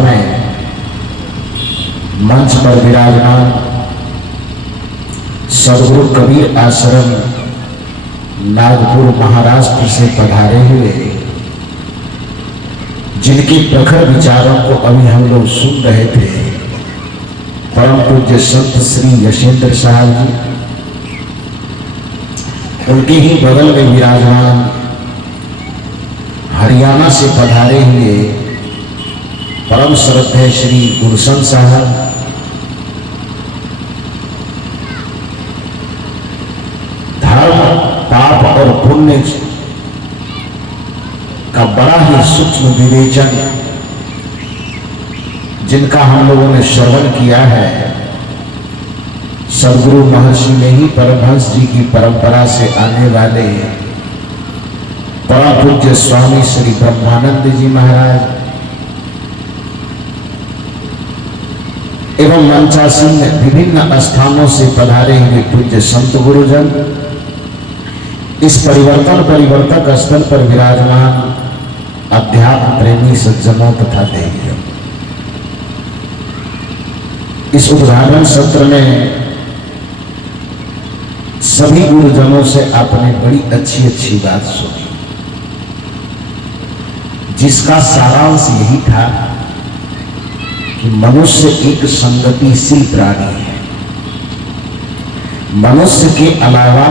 में मंच पर विराजमान सदगुरु कबीर आश्रम नागपुर महाराष्ट्र से पधारे हुए जिनके प्रखर विचारों को अभी हम लोग सुन रहे थे, परम पूज्य संत श्री यशेंद्र साहब जी, उनके ही बगल में विराजमान हरियाणा से पधारे हुए परम श्रद्धेय श्री गुरसन साहब, धर्म पाप और पुण्य का बड़ा ही सूक्ष्म विवेचन जिनका हम लोगों ने श्रवण किया है, सदगुरु महर्षि ने ही परमहंस जी की परंपरा से आने वाले परम पूज्य स्वामी श्री ब्रह्मानंद जी महाराज एवं मंचासीन विभिन्न स्थानों से पधारे हुए पूज्य संत गुरुजन इस परिवर्तक स्थल पर विराजमान अध्यात्म प्रेमी सज्जनों तथा देवियों, इस उद्घाटन सत्र में सभी गुरुजनों से आपने बड़ी अच्छी बात सुनी, जिसका सारांश यही था कि मनुष्य एक संगतिशील प्राणी है। मनुष्य के अलावा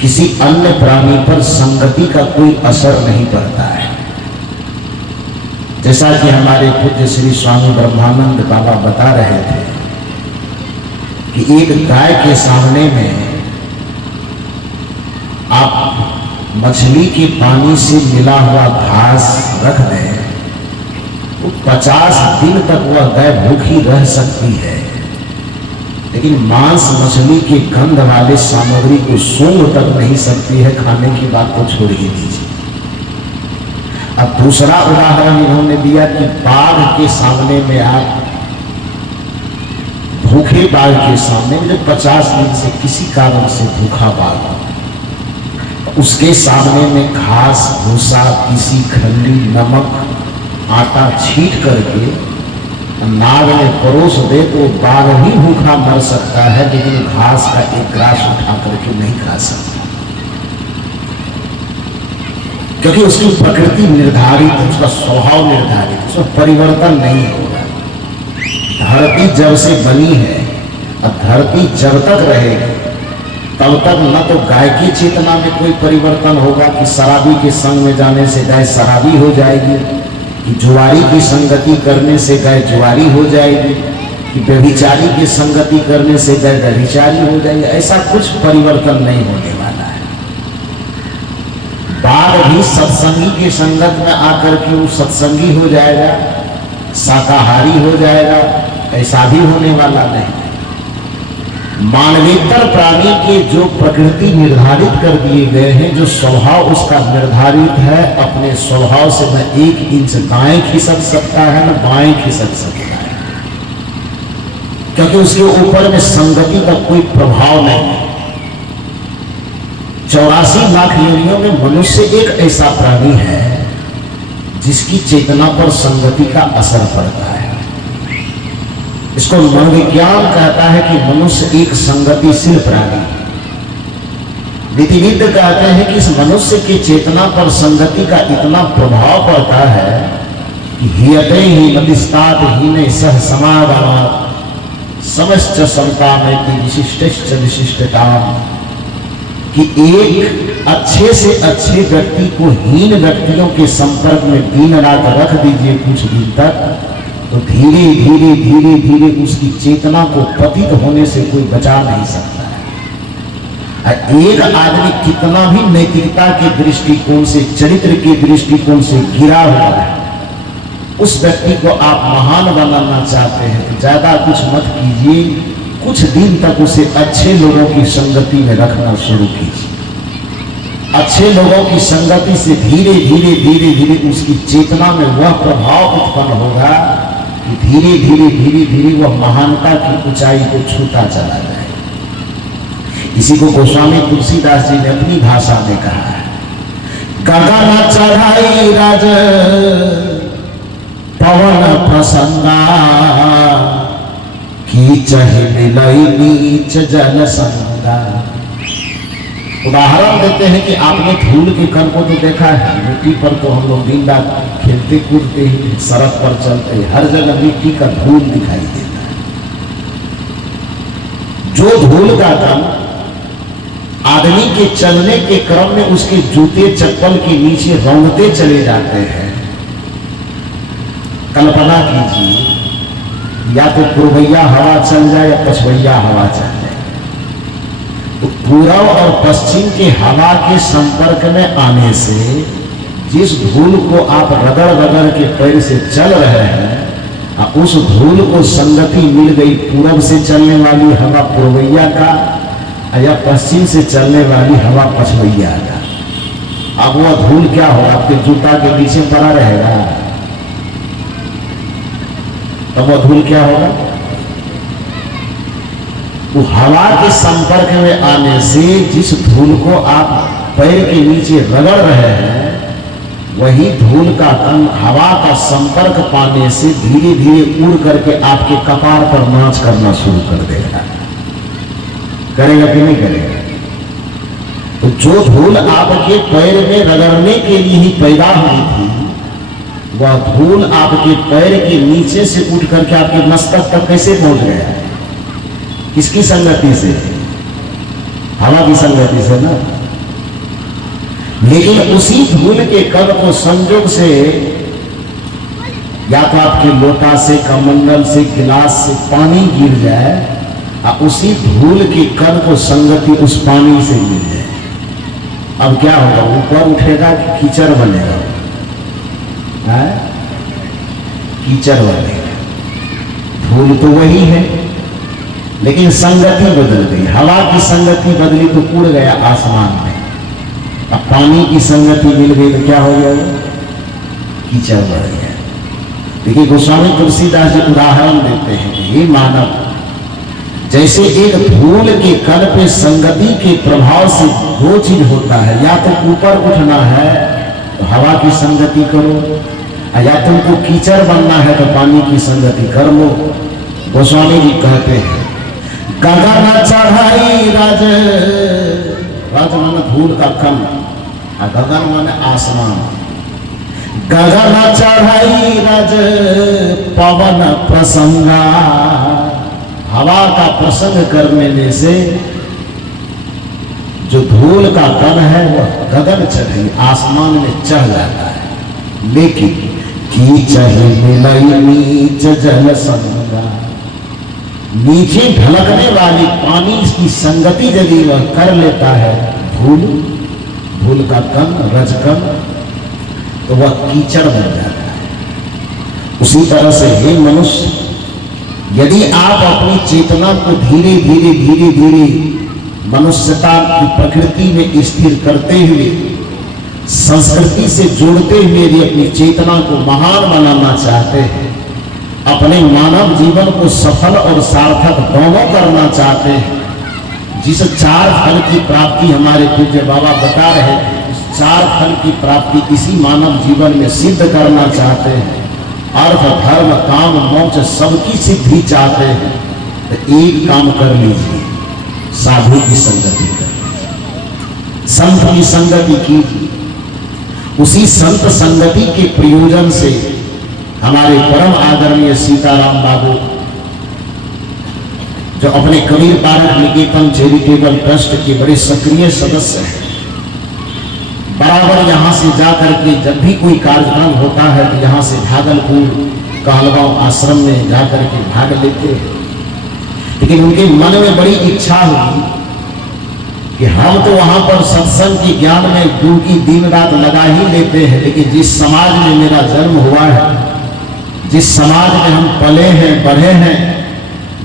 किसी अन्य प्राणी पर संगति का कोई असर नहीं पड़ता है। जैसा कि हमारे पूज्य श्री स्वामी ब्रह्मानंद बाबा बता रहे थे कि एक गाय के सामने में आप मछली के पानी से मिला हुआ घास रख दें तो 50 दिन तक वह गाय भूखी रह सकती है, लेकिन मांस मछली के गंध वाले सामग्री को सूंघ तक नहीं सकती है। खाने की बात को छोड़ ही दीजिए। अब दूसरा उदाहरण इन्होंने दिया कि बाघ के सामने में आप भूखे बाघ के सामने में, जो 50 दिन से किसी कारण से भूखा बाघ, उसके सामने में घास भूसा किसी खल्ली नमक आटा छीट करके नाग में परोस दे तो बाघ ही भूखा मर सकता है, लेकिन घास का एक ग्रास उठा करके नहीं खा सकता, क्योंकि उसकी प्रकृति निर्धारित है, उसका स्वभाव निर्धारित है, उसमें परिवर्तन नहीं होगा। धरती जब से बनी है और धरती जब तक रहेगी तब तक न तो गाय की चेतना में कोई परिवर्तन होगा कि शराबी के संग में जाने से गाय शराबी हो जाएगी, कि जुआरी की संगति करने से गाय जुआरी हो जाएगी, कि व्यभिचारी की संगति करने से गाय व्यभिचारी हो जाएगी। ऐसा कुछ परिवर्तन नहीं होने वाला है। बाघ भी सत्संगी की संगत में आकर के वो सत्संगी हो जाएगा, शाकाहारी हो जाएगा, ऐसा भी होने वाला नहीं। मानवेतर प्राणी के जो प्रकृति निर्धारित कर दिए गए हैं, जो स्वभाव उसका निर्धारित है, अपने स्वभाव से न 1 इंच दाएं खिसक सकता है न बाएं खिसक सकता है, क्योंकि उसके ऊपर में संगति का कोई प्रभाव नहीं है। 84 लाख योनियों में मनुष्य एक ऐसा प्राणी है जिसकी चेतना पर संगति का असर पड़ता है। इसको मनोविज्ञान कहता है कि मनुष्य एक संगतिशील प्राणी। नीतिविद कहते हैं कि इस मनुष्य की चेतना पर संगति का इतना प्रभाव पड़ता है कि हियते ही मतिस्तात हीने सह समागमात् समश्च समता में विशिष्टश्च विशिष्टता, कि एक अच्छे से अच्छे व्यक्ति को हीन व्यक्तियों के संपर्क में दिन रात रख दीजिए कुछ दिन तक, तो धीरे धीरे उसकी चेतना को पतित होने से कोई बचा नहीं सकता है। एक आदमी कितना भी नैतिकता के दृष्टिकोण से, चरित्र के दृष्टिकोण से गिरा हुआ है, उस व्यक्ति को आप महान बनाना चाहते हैं तो ज्यादा कुछ मत कीजिए, कुछ दिन तक उसे अच्छे लोगों की संगति में रखना शुरू कीजिए। अच्छे लोगों की संगति से धीरे धीरे उसकी चेतना में वह प्रभाव उत्पन्न होगा कि धीरे धीरे वह महानता की ऊंचाई को छूता चला जाए। इसी को गोस्वामी तुलसीदास जी ने अपनी भाषा में कहा है, गगन चढ़ाई राज पवन प्रसंगा कीचहि मिलई नीच जन संगा। उदाहरण देते हैं कि आपने धूल के कण को तो देखा है, मिट्टी पर तो हम लोग दिन रात खेलते कूदते ही, सड़क पर चलते ही, हर जगह मिट्टी का धूल दिखाई देता है। जो धूल का कण आदमी के चलने के क्रम में उसके जूते चप्पल के नीचे रौंदते चले जाते हैं। कल्पना कीजिए, या तो पूर्वैया हवा चल जाए या पछवैया हवा चल जाए, तो पूर्व और पश्चिम के हवा के संपर्क में आने से जिस धूल को आप रगड़ रगड़ के पैर से चल रहे हैं, उस धूल को संगति मिल गई पूर्व से चलने वाली हवा पूर्वैया का या पश्चिम से चलने वाली हवा पछवैया का। अब वह धूल क्या होगा, आपके जूता के पीछे पड़ा रहेगा, तब वह धूल क्या होगा, वो हवा के संपर्क में आने से जिस धूल को आप पैर के नीचे रगड़ रहे हैं, वही धूल का कण हवा का संपर्क पाने से धीरे धीरे उड़ करके आपके कपार पर नाच करना शुरू कर देगा। करेगा कि नहीं करेगा? तो जो धूल आपके पैर में रगड़ने के लिए ही पैदा हुई थी, वह धूल आपके पैर के नीचे से उठ करके आपके मस्तक तक कैसे पहुंच गया? किसकी संगति से? हवा की संगति से ना। लेकिन उसी धूल के कण को संयोग से, या तो आपके लोटा से, कमंडल से, गिलास से पानी गिर जाए, उसी धूल के कण को संगति उस पानी से मिल जाए, अब क्या होगा? ऊपर उठेगा कि कीचड़ बनेगा? कीचड़ बनेगा। धूल तो वही है, लेकिन संगति बदल गई। हवा की संगति बदली तो उड़ गया आसमान में। अब पानी की संगति मिल गई तो क्या हो गया? कीचड़ बढ़ गया। देखिए, गोस्वामी तुलसीदास जी उदाहरण देते हैं, ये मानव जैसे एक धूल के कण पे संगति के प्रभाव से दो चीज होता है, या तो ऊपर उठना है तो हवा की संगति करो, या तुमको कीचड़ बनना है तो पानी की संगति कर लो। गोस्वामी जी कहते हैं, गगन चढ़ाई राज, राज माने धूल का कण, गगन माने आसमान। गगन चढ़ाई राज पवन प्रसंगा, हवा का प्रसंग करने से जो धूल का कण है वह गगन चढ़ी, आसमान में चढ़ जाता है। लेकिन कीचहि मिलई नीच जल संगा, नीचे ढलकने वाली पानी की संगति यदि वह कर लेता है, धूल का कण, रजकण, तो वह कीचड़ बन जाता है। उसी तरह से हे मनुष्य, यदि आप अपनी चेतना को धीरे धीरे मनुष्यता की प्रकृति में स्थिर करते हुए, संस्कृति से जोड़ते हुए यदि अपनी चेतना को महान बनाना चाहते हैं, अपने मानव जीवन को सफल और सार्थक दोनों करना चाहते हैं, जिस चार फल की प्राप्ति हमारे पूज्य बाबा बता रहे, उस चार फल की प्राप्ति इसी मानव जीवन में सिद्ध करना चाहते हैं, अर्थ, धर्म, काम, मोक्ष सबकी सिद्धि चाहते हैं, तो एक काम कर लीजिए, साधु की संगति कर लीजिए, संत की संगति कीजिए। उसी संत संगति के प्रयोजन से हमारे परम आदरणीय सीताराम बाबू, जो अपने कबीर बालक निकेतन चैरिटेबल ट्रस्ट के बड़े सक्रिय सदस्य हैं, बराबर यहाँ से जाकर के जब भी कोई कार्यक्रम होता है तो यहाँ से भागलपुर कहलगांव आश्रम में जाकर के भाग लेते हैं। लेकिन उनके मन में बड़ी इच्छा हुई कि हम तो वहाँ पर सत्संग के ज्ञान में डूबकी दिन रात लगा ही लेते हैं, लेकिन जिस समाज में मेरा जन्म हुआ है, जिस समाज में हम पले हैं, बढ़े हैं,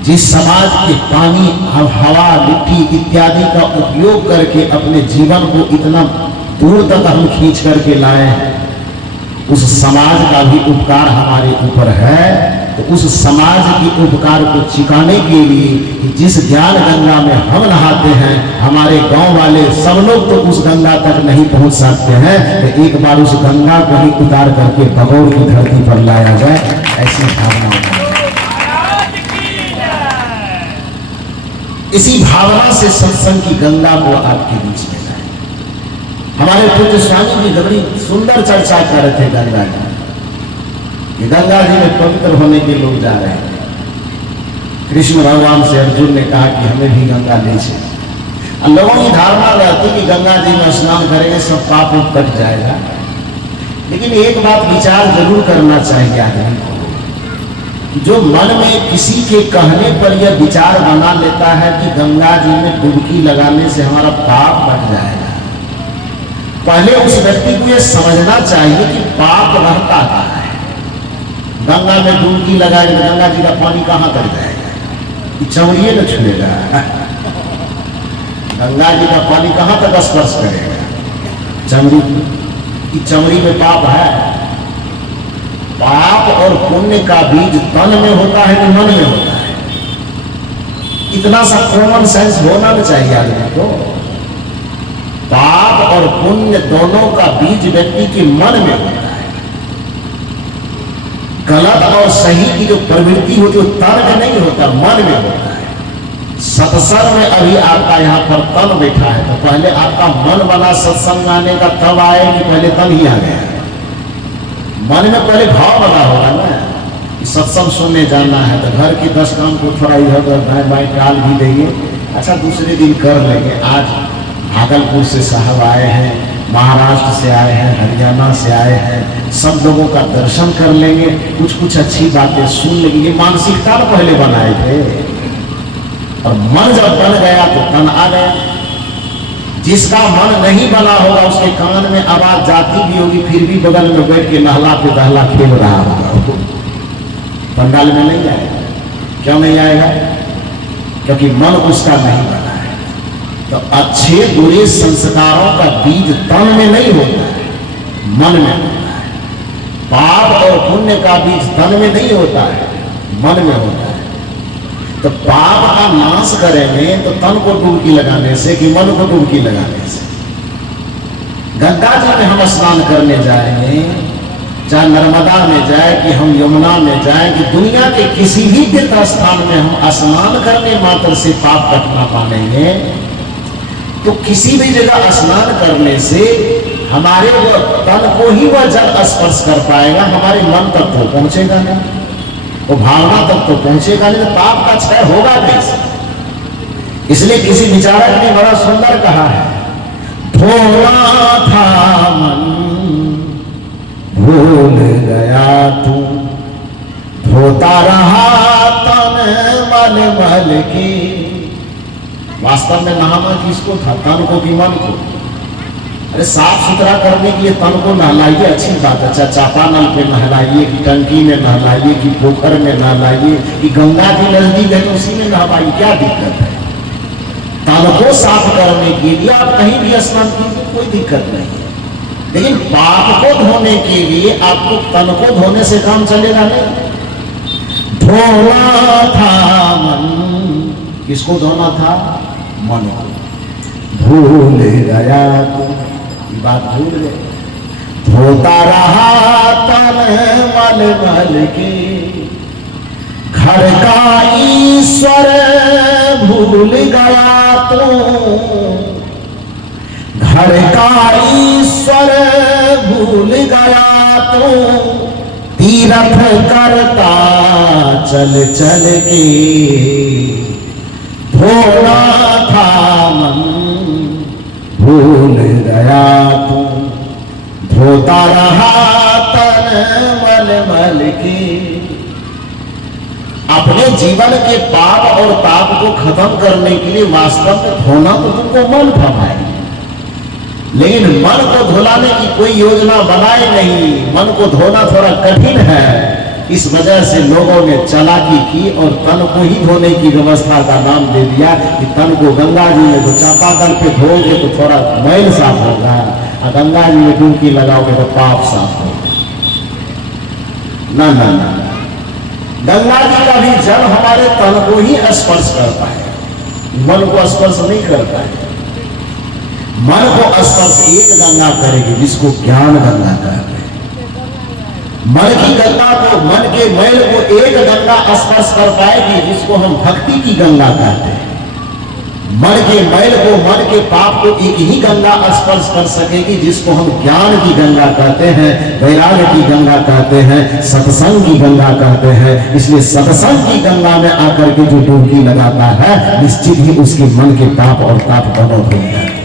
जिस समाज के पानी, हवा, मिट्टी इत्यादि का उपयोग करके अपने जीवन को इतना दूर तक हम खींच करके लाए हैं, उस समाज का भी उपकार हमारे ऊपर है। तो उस समाज के उपकार को चुकाने के लिए जिस ज्ञान गंगा में हम नहाते हैं, हमारे गांव वाले सब लोग तो उस गंगा तक नहीं पहुंच सकते हैं, तो एक बार उस गंगा को ही उतार करके भगोड़ की धरती पर लाया जाए। इसमें भावना होगी। इसी भावना से सत्संग की गंगा को आपके बीच में लाए। हमारे पूज्य स्वामी जी बड़ी सुंदर चर्चा कर रहे थे गंगा जी, कि गंगा जी में पवित्र होने के लोग जा रहे हैं। कृष्ण भगवान से अर्जुन ने कहा कि हमें भी गंगा ले चले। लोगों की धारणा रहती कि गंगा जी में स्नान करेंगे सब पाप कट जाएगा, लेकिन एक बात विचार जरूर करना चाहिए आदमी को, जो मन में किसी के कहने पर यह विचार बना लेता है कि गंगा जी में डुबकी लगाने से हमारा पाप कट जाएगा, पहले उस व्यक्ति को यह समझना चाहिए कि पाप रहता है। गंगा में डुबकी लगाएंगे तो गंगा जी का पानी कहाँ तक जाएगा, चमड़िए न छुएगा। गंगा जी का पानी कहां तक स्पर्श करेगा, चमड़ी की। चमड़ी में पाप है। पाप और पुण्य का बीज तन में होता है कि मन में होता है, इतना सा कॉमन सेंस होना भी चाहिए आदमी को। पाप और पुण्य दोनों का बीज व्यक्ति के मन में होता है। गलत और सही की जो प्रवृत्ति होती है वो तन में नहीं होता, मन में होता है। सत्संग में अभी आपका यहाँ पर तन बैठा है, तो पहले आपका मन बना सत्संग आने का, तब आए कि पहले तन ही आ गया? मन में पहले भाव बना होगा ना कि सत्संग सुनने जाना है, तो घर के 10 काम को थोड़ा इधर उधर दाएं बाएं टाल भी देंगे, अच्छा दूसरे दिन कर लेंगे। आज भागलपुर से साहब आए हैं, महाराष्ट्र से आए हैं, हरियाणा से आए हैं, सब लोगों का दर्शन कर लेंगे, कुछ कुछ अच्छी बातें सुन लेंगे। ये मानसिकता पहले बनाए थे, और मन जब बन गया तो तन आ गया। जिसका मन नहीं बना होगा उसके कान में आवाज जाती भी होगी, फिर भी बगल में बैठ के नहला पे दहला खेल रहा होगा, पंडाल में नहीं आएगा। क्यों नहीं आएगा? क्योंकि मन उसका नहीं बना है। तो अच्छे बुरे संस्कारों का बीज तन में नहीं होता है, मन में होता है। पाप और पुण्य का बीज तन में नहीं होता है, मन में होता है। तो पाप का नाश करेंगे तो तन को डुबकी लगाने से कि मन को डुबकी लगाने से? गंगा जी में हम स्नान करने जाएंगे, चाहे नर्मदा में जाए कि हम यमुना में जाए, कि दुनिया के किसी भी तीर्थ स्थान में हम स्नान करने मात्र से पाप कट ना पाएंगे, तो किसी भी जगह स्नान करने से हमारे वो तन को ही वह जल स्पर्श कर पाएगा, हमारे मन तक तो पहुंचेगा नहीं, वो भावना तक तो पहुंचेगा नहीं, तो पाप का क्षय होगा कैसे? इसलिए किसी विचारक ने बड़ा सुंदर कहा है, भोला था मन भूल गया तू, धोता रहा तन मल मल की। वास्तव में नहाना किसको था, तन को कि मन को? अरे साफ सुथरा करने के लिए तन को नहलाइए, अच्छी बात है। चापानल पे नहलाइए, कि टंकी में नहलाइए, कि पोखर में नहलाइए, कि गंगा जी नजदीक है तो उसी में नहलाइए, क्या दिक्कत है? तन को साफ करने के लिए आप कहीं भी स्नान कीजिए, कोई दिक्कत नहीं। लेकिन पाप को धोने के लिए आपको तन को धोने से काम चलेगा नहीं। धोना था मन, किसको धोना था? मन को। भूल गया तो बात भूल गए, धोता रहा तन मल मल के, घर का ईश्वर भूल गया तो, घर का ईश्वर भूल गया तो, तीर्थ करता चल चल के, धोना था मन भूल गया तू, धोता रहा तन मल मल के। अपने जीवन के पाप और ताप को खत्म करने के लिए वास्तव में धोना तो तुमको मन था भाई, लेकिन मन को धुलाने की कोई योजना बनाए नहीं। मन को धोना थोड़ा कठिन है, इस वजह से लोगों ने चालाकी की और तन को ही धोने की व्यवस्था का नाम दे दिया कि तन को गंगा जी में तो चापाकल पे धोगे तो थोड़ा मैल साफ होगा, और गंगा जी में डुबकी लगाओगे तो पाप साफ होगा। ना ना ना, गंगा जी का भी जल हमारे तन को ही स्पर्श करता है, मन को स्पर्श नहीं करता है। मन को स्पर्श एक गंगा करेगी जिसको ज्ञान गंगा कहते हैं। मन की गंगा को, मन के मैल को एक गंगा स्पर्श कर पाएगी जिसको हम भक्ति की गंगा कहते हैं। मन के मैल को, मन के पाप को एक ही गंगा स्पर्श कर सकेगी जिसको हम ज्ञान की गंगा कहते हैं, वैराग्य की गंगा कहते हैं, सत्संग की गंगा कहते हैं। इसलिए सत्संग की गंगा में आकर के जो डुबकी लगाता है निश्चित ही उसके मन के पाप और ताप दोनों धुल जाए।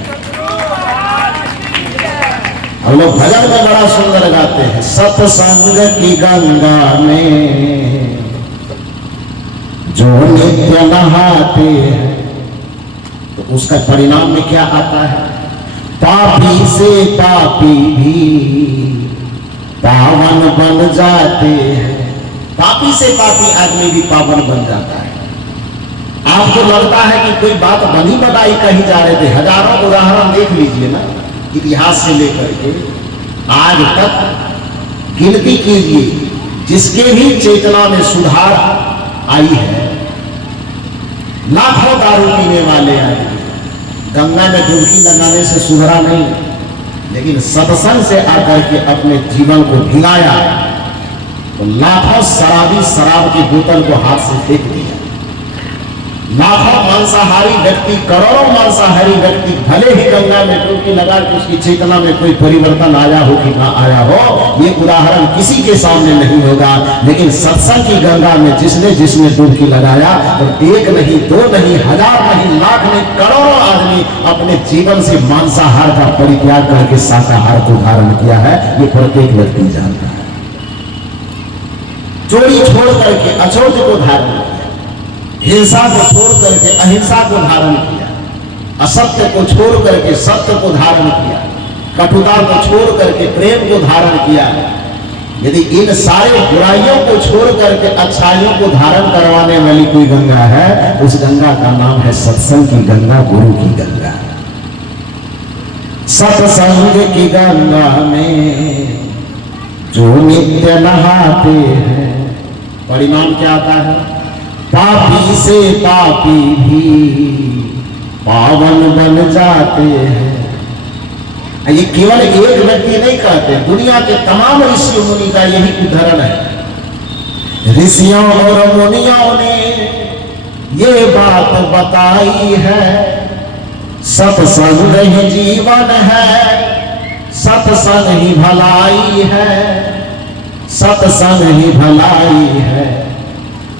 हम लोग भजन में बड़ा सुंदर गाते हैं, सत्संग की गंगा में जो नित्य नहाते हैं, तो उसका परिणाम में क्या आता है? पापी से पापी भी पावन बन जाते हैं। पापी से पापी आदमी भी पावन बन जाता है। आपको लगता है कि कोई बात बनी बनाई कही जा रहे थे, हजारों उदाहरण देख लीजिए ना, इतिहास से लेकर के आज तक गिनती कीजिए जिसके भी चेतना में सुधार आई है। लाखों दारू पीने वाले आदमी गंगा में डुबकी लगाने से सुधरा नहीं, लेकिन सत्संग से आकर के अपने जीवन को भिगाया तो लाखों शराबी शराब की बोतल को हाथ से फेंक दिया। लाखों मांसाहारी व्यक्ति, करोड़ों मांसाहारी व्यक्ति भले ही गंगा में डुबकी लगा के उसकी चेतना में कोई परिवर्तन आया हो कि ना आया हो, ये उदाहरण किसी के सामने नहीं होगा। लेकिन सत्संग की गंगा में जिसने डुबकी लगाया तो एक नहीं, दो नहीं, हजार नहीं, लाख नहीं, करोड़ों आदमी अपने जीवन से मांसाहार का परित्याग करके शाकाहार को धारण किया है। ये प्रत्येक व्यक्ति जानता है। चोरी छोड़ करके अचौच को धारण किया, हिंसा को छोड़ करके अहिंसा को धारण किया, असत्य को छोड़ करके सत्य को धारण किया, कटुता को छोड़ करके प्रेम को धारण किया। यदि इन सारे बुराइयों को छोड़ करके अच्छाइयों को धारण करवाने वाली कोई गंगा है, उस गंगा का नाम है सत्संग की गंगा, गुरु की गंगा। सत्संग की गंगा में जो नित्य नहाते हैं, परिणाम क्या आता है? पापी से पापी भी पावन बन जाते हैं। ये केवल एक व्यक्ति नहीं कहते, दुनिया के तमाम ऋषि मुनि का यही उदाहरण है। ऋषियों और मुनियों ने ये बात बताई है, सत्संग ही जीवन है, सत्संग ही भलाई है, सत्संग ही भलाई है।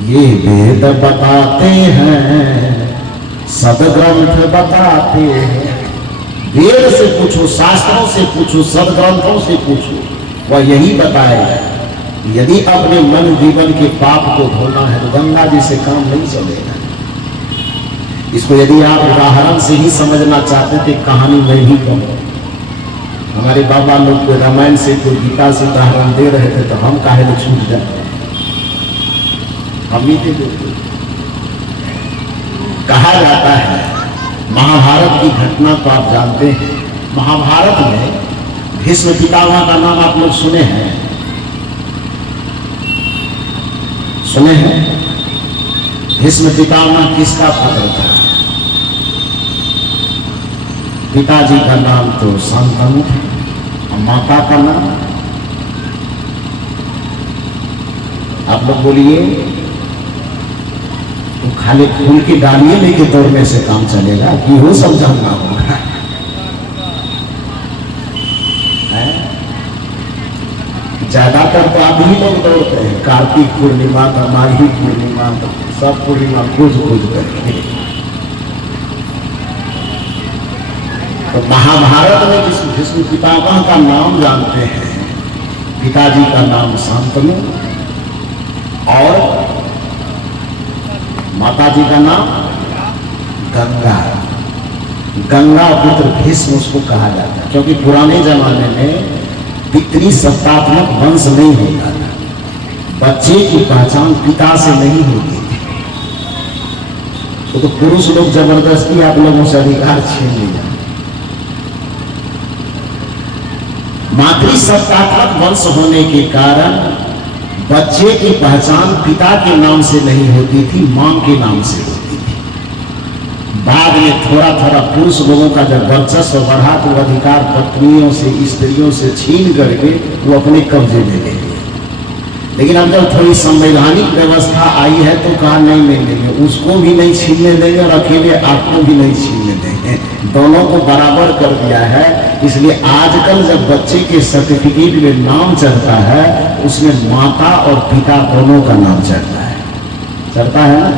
ये वेद बताते हैं, सदग्रंथ बताते हैं। वेद से पूछो, शास्त्रों से पूछो, सदग्रंथों से पूछो, वह यही बताएगा। यदि अपने मन जीवन के पाप को धोना है तो गंगा जी से काम नहीं चलेगा। इसको यदि आप उदाहरण से ही समझना चाहते थे, कहानी में भी कहूं। हमारे बाबा लोग को रामायण से, कोई गीता से उदाहरण दे रहे थे तो हम काहे तो छूट जाते। कहा जाता है, महाभारत की घटना तो आप जानते हैं। महाभारत में भीष्म पितामह का नाम आप लोग सुने हैं? सुने हैं? भीष्म पितामह किसका पुत्र था? पिताजी का नाम तो शांतनु था, माता का नाम आप लोग बोलिए। तो खाली फूल की डालियां लेके दौड़ने से काम चलेगा कि वो सब जानना होगा। ज्यादातर तो आप ही लोग दौड़ते हैं, कार्तिक पूर्णिमा तो, माघी पूर्णिमा तो, सब पूर्णिमा खोज करके। तो महाभारत में जिस भीष्म पितामह का नाम जानते हैं, पिताजी का नाम शांतनु और माता जी का नाम गंगा। गंगा पुत्र भीष्म उसको कहा जाता है, क्योंकि पुराने जमाने में पितृ सत्तात्मक वंश नहीं होता था। बच्चे की पहचान पिता से नहीं होती थी। तो पुरुष लोग जबरदस्ती आप लोगों से अधिकार छीन लिया। मातृसत्तात्मक वंश होने के कारण बच्चे की पहचान पिता के नाम से नहीं होती थी, मां के नाम से होती थी। बाद में थोड़ा थोड़ा पुरुष लोगों का जब वर्चस्व बढ़ा तो अधिकार पत्नियों से, स्त्रियों से छीन करके वो अपने कब्जे में ले लिए। लेकिन अब जब थोड़ी संवैधानिक व्यवस्था आई है तो कहा नहीं मिलेंगे, उसको भी नहीं छीनने देंगे और अकेले आपको भी नहीं छीनने देंगे, दोनों को बराबर कर दिया है। इसलिए आजकल जब बच्चे के सर्टिफिकेट में नाम चढ़ता है उसमें माता और पिता दोनों का नाम चढ़ता है ना।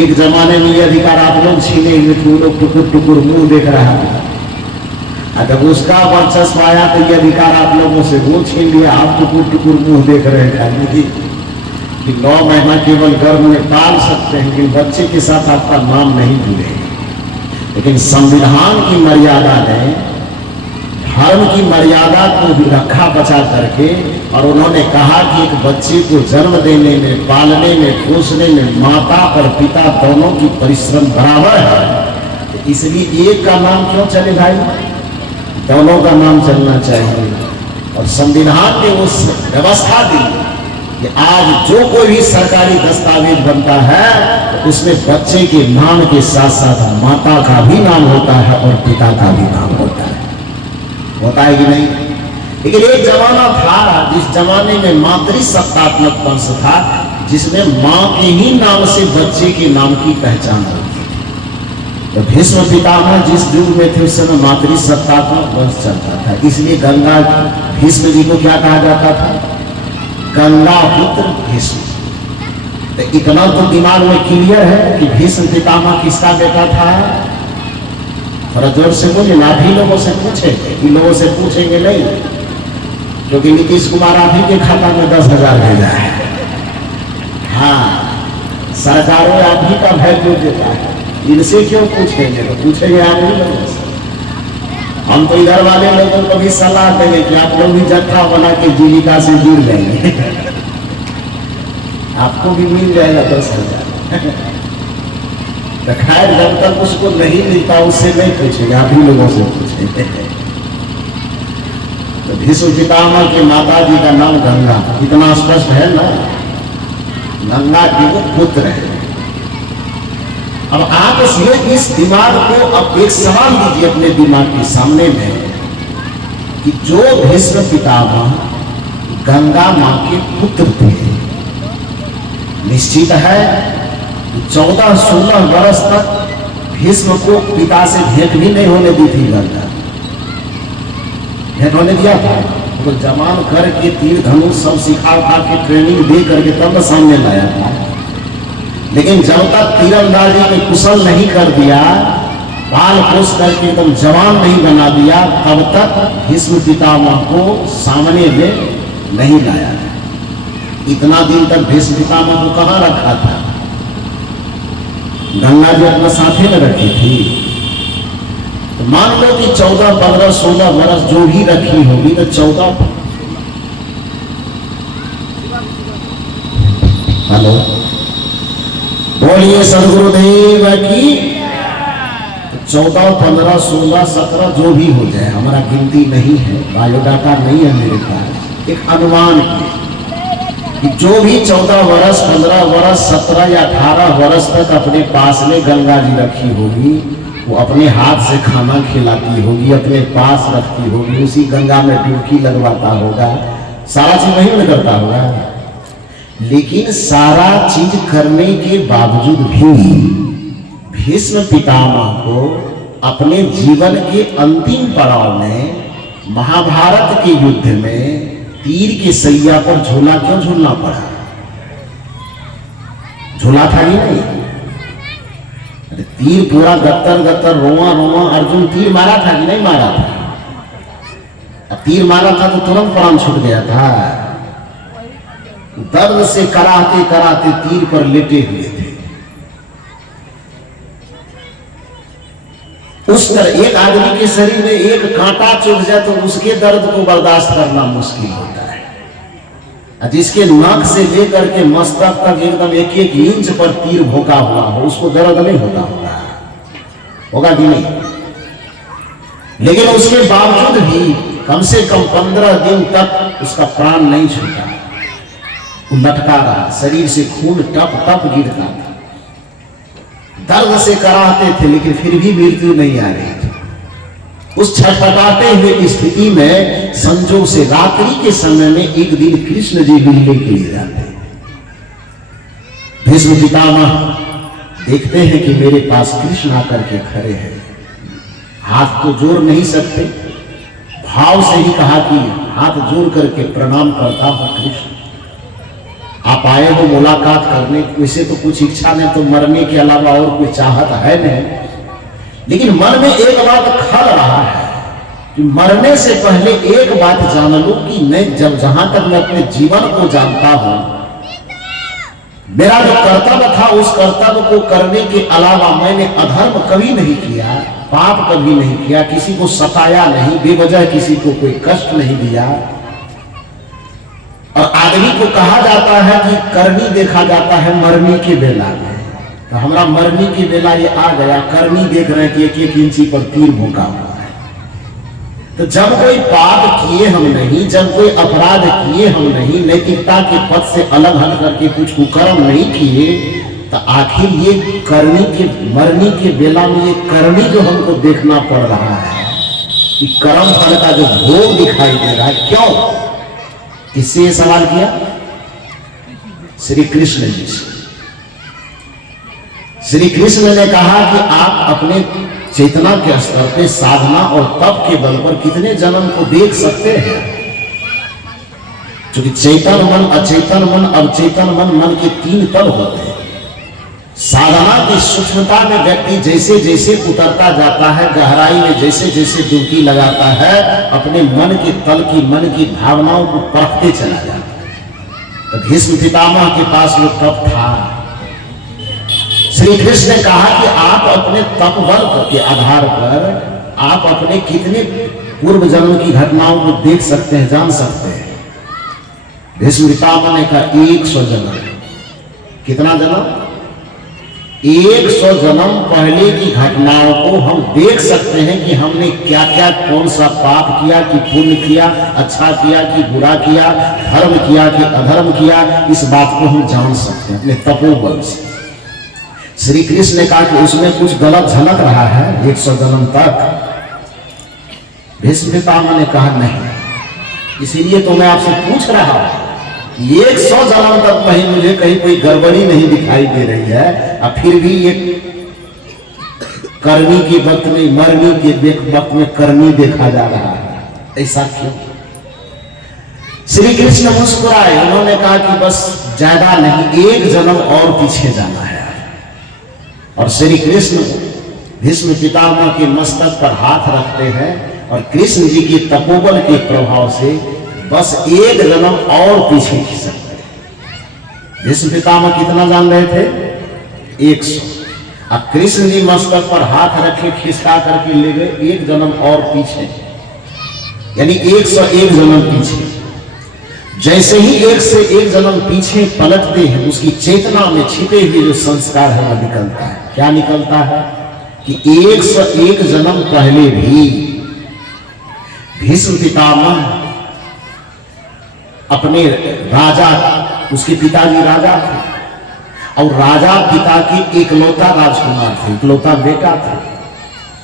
एक जमाने में ये अधिकार आप लोग छीने हुए थे, लोग टुकुर टुकुर मुंह देख रहा था, जब उसका वर्चस्व आया तो ये अधिकार आप लोगों से वो छीन लिया, आप टुकुर टुकुर मुंह देख रहे हैं कि 9 महीना केवल गर्भ में पाल सकते हैं, लेकिन बच्चे के साथ आपका नाम नहीं जुड़ेगा। लेकिन संविधान की मर्यादा ने धर्म की मर्यादा को भी रखा बचा करके, और उन्होंने कहा कि एक बच्चे को जन्म देने में, पालने में, पोसने में माता और पिता दोनों की परिश्रम बराबर है। तो इसलिए एक का नाम क्यों चले भाई, दोनों का नाम चलना चाहिए। और संविधान ने उस व्यवस्था दी कि आज जो कोई भी सरकारी दस्तावेज बनता है तो उसमें बच्चे के नाम के साथ साथ माता का भी नाम होता है और पिता का भी नाम होता है कि नहीं। लेकिन एक जमाना था जिस जमाने में मातृसत्तात्मक वंश था, जिसमें मां के ही नाम से बच्चे के नाम की पहचान होती। तो भीष्म पितामह जिस युग में थे उस समय मातृसत्तात्मक वंश चलता था, इसलिए गंगा भीष्म जी को क्या कहा जाता था, गंगा पुत्र भीष्म। तो इतना तो दिमाग में क्लियर है कि भीष्म पितामह किसका बेटा था। थोड़ा जोर से बोले ना, भी लोगों से पूछे, इन लोगों से पूछेंगे नहीं, क्योंकि नीतीश कुमार आप ही के खाता में 10,000 भेजा है। हाँ, सरकारों आप ही का वैल्यू देता है, इनसे क्यों पूछेंगे, तो पूछेंगे आप ही लोगों से। हम तो इधर वाले लोगों को भी सलाह देंगे कि आप लोग भी जत्था बना के जीविका से जुड़ जाएंगे, आपको भी मिल जाएगा 10,000। तो खैर जब तक उसको नहीं मिलता उससे नहीं पूछेंगे, आप ही लोगों से पूछेंगे। तो भीष्म पितामह के माता जी का नाम गंगा, इतना स्पष्ट है ना, गंगा के वो पुत्र है। अब आप इस दिमाग को अब एक सवाल लीजिए अपने दिमाग के सामने में कि जो भीष्म पितामह गंगा मां के पुत्र थे, निश्चित है 14-16 वर्ष तक भीष्म को पिता से भेंट भी नहीं होने दी थी गंगा। भेंट होने दिया था तो जमान करके तीर धनुष सब सिखा के ट्रेनिंग दे करके तब सामने लाया था। लेकिन जब तक तीरंदाजी में कुशल नहीं कर दिया, पाल पोस करके एकदम जवान नहीं बना दिया, तब तक भीष्म पितामह को सामने में नहीं लाया। इतना दिन तक भीष्म पितामह को कहां रखा था, गंगा जी अपना साथे में रखी थी। तो मान लो कि 14, 15, 16 वर्ष जो भी रखी होगी, तो 14 हेलो बोलिए सदगुरुदेव की। 14, 15, 16, 17 जो भी हो जाए, हमारा गिनती नहीं है, बायोडाटा नहीं है मेरे पास, एक अनुमान कि जो भी 14 वर्ष, 15 वर्ष, 17 या 18 वर्ष तक अपने पास में गंगा जी रखी होगी, वो अपने हाथ से खाना खिलाती होगी, अपने पास रखती होगी, उसी गंगा में डुबकी लगवाता होगा, सारा चीज नहीं करता होगा। लेकिन सारा चीज करने के बावजूद भी भीष्म पितामह को अपने जीवन के अंतिम पड़ाव में महाभारत के युद्ध में तीर के सैया पर झूला क्यों झूलना पड़ा? झूला था ही नहीं, तीर पूरा गत्तर गत्तर रोआ रोआ अर्जुन तीर मारा था कि नहीं मारा था? तीर मारा था तो तुरंत प्राण छूट गया था, दर्द से कराते कराते तीर पर लेटे हुए थे। उस तरह एक आदमी के शरीर में एक कांटा चुभ जाए तो उसके दर्द को बर्दाश्त करना मुश्किल होता है। जिसके नाक से लेकर के मस्तक तक एकदम 1-1 इंच पर तीर भोंका हुआ हो, उसको दर्द नहीं होता होगा कि नहीं? लेकिन उसके बावजूद भी कम से कम 15 दिन तक उसका प्राण नहीं छूटा, लटका रहा, शरीर से खून टप टप गिरता था, दर्द से कराहते थे, लेकिन फिर भी मृत्यु नहीं आ रही थी। उस छटपटाते हुए स्थिति में संजोग से रात्रि के समय में एक दिन कृष्ण जी मिलने के लिए जाते हैं। भीष्म पितामह देखते हैं कि मेरे पास कृष्ण आकर के खड़े हैं, हाथ तो जोड़ नहीं सकते, भाव से ही कहा कि हाथ जोड़ करके प्रणाम करता हूं कृष्ण, आप आए हो मुलाकात करने, वैसे तो कुछ इच्छा नहीं, तो मरने के अलावा और कोई चाहत है नहीं, लेकिन मन में एक बात खल रहा है कि मरने से पहले एक बात जान लूं कि मैं जहां तक मैं अपने जीवन को जानता हूं, मेरा जो कर्तव्य था उस कर्तव्य को करने के अलावा मैंने अधर्म कभी नहीं किया, पाप कभी नहीं किया, किसी को सताया नहीं, बेवजह किसी को कोई कष्ट नहीं दिया। और आदमी को कहा जाता है कि करनी देखा जाता है मरने के बेला में, तो हमारा मरने की बेला ये आ गया, करनी देख रहे हैं कि एक एक इंची पर तीर भूखा हुआ है। तो जब कोई पाप किए हम नहीं, जब कोई अपराध किए हम नहीं, नैतिकता के पथ से अलग हट करके कुछ कुकर्म नहीं किए, तो आखिर ये करनी के मरने के बेला में ये करनी जो हमको देखना पड़ रहा है कि कर्म फल का जो भोग दिखाई दे रहा है, क्यों? किससे ये सवाल किया? श्री कृष्ण जी से। श्री कृष्ण ने कहा कि आप अपने चेतना के स्तर पे साधना और तप के बल पर कितने जन्म को देख सकते हैं, क्योंकि चेतन मन, अचेतन मन, अवचेतन मन, मन के तीन तल होते हैं। साधना की सूक्ष्मता में व्यक्ति जैसे जैसे उतरता जाता है, गहराई में जैसे जैसे डुबकी लगाता है, अपने मन के तल की, मन की भावनाओं को परखते चला जाता है। तो भीष्म पितामह के पास वो तप था। श्री कृष्ण ने कहा कि आप अपने तप बल के आधार पर आप अपने कितने पूर्व जन्म की घटनाओं को देख सकते हैं, जान सकते हैं। भीष्म पितामह ने कहा 100 जन्म। कितना जन्म? 100 जन्म पहले की घटनाओं को हम देख सकते हैं कि हमने क्या क्या, कौन सा पाप किया कि पुण्य किया, अच्छा किया कि बुरा किया, धर्म किया कि अधर्म किया, इस बात को हम जान सकते हैं अपने तपोबल से। श्री कृष्ण ने कहा कि उसमें कुछ गलत झलक रहा है 100 जन्म तक। भीष्म पितामह ने कहा नहीं, इसीलिए तो मैं आपसे पूछ रहा हूं, 100 जन्म तक कहीं मुझे कहीं कोई गड़बड़ी नहीं दिखाई दे रही है, और फिर भी ये करनी के वक्त में, मरनी के वक्त में करनी देखा जा रहा है, ऐसा क्यों? श्री कृष्ण मुस्कुराए, उन्होंने कहा कि बस ज्यादा नहीं, 1 जन्म और पीछे जाना है। और श्री कृष्ण भीष्म पितामह के मस्तक पर हाथ रखते हैं और कृष्ण जी की तपोबल के प्रभाव से बस 1 जन्म और पीछे खिसकते हैं। भीष्म पितामह कितना जान रहे थे? 100। अब कृष्ण जी मस्तक पर हाथ रखे, खिसका करके ले गए 1 जन्म और पीछे, यानी 101 जन्म पीछे। जैसे ही 1 से 1 जन्म पीछे पलटते हैं, उसकी चेतना में छिपे हुए जो संस्कार है वो निकलता है। क्या निकलता है? कि 101 जन्म पहले भी भीष्म पितामह अपने राजा, उसके पिताजी राजा थे और राजा पिता के इकलौता राजकुमार थे, इकलौता बेटा था।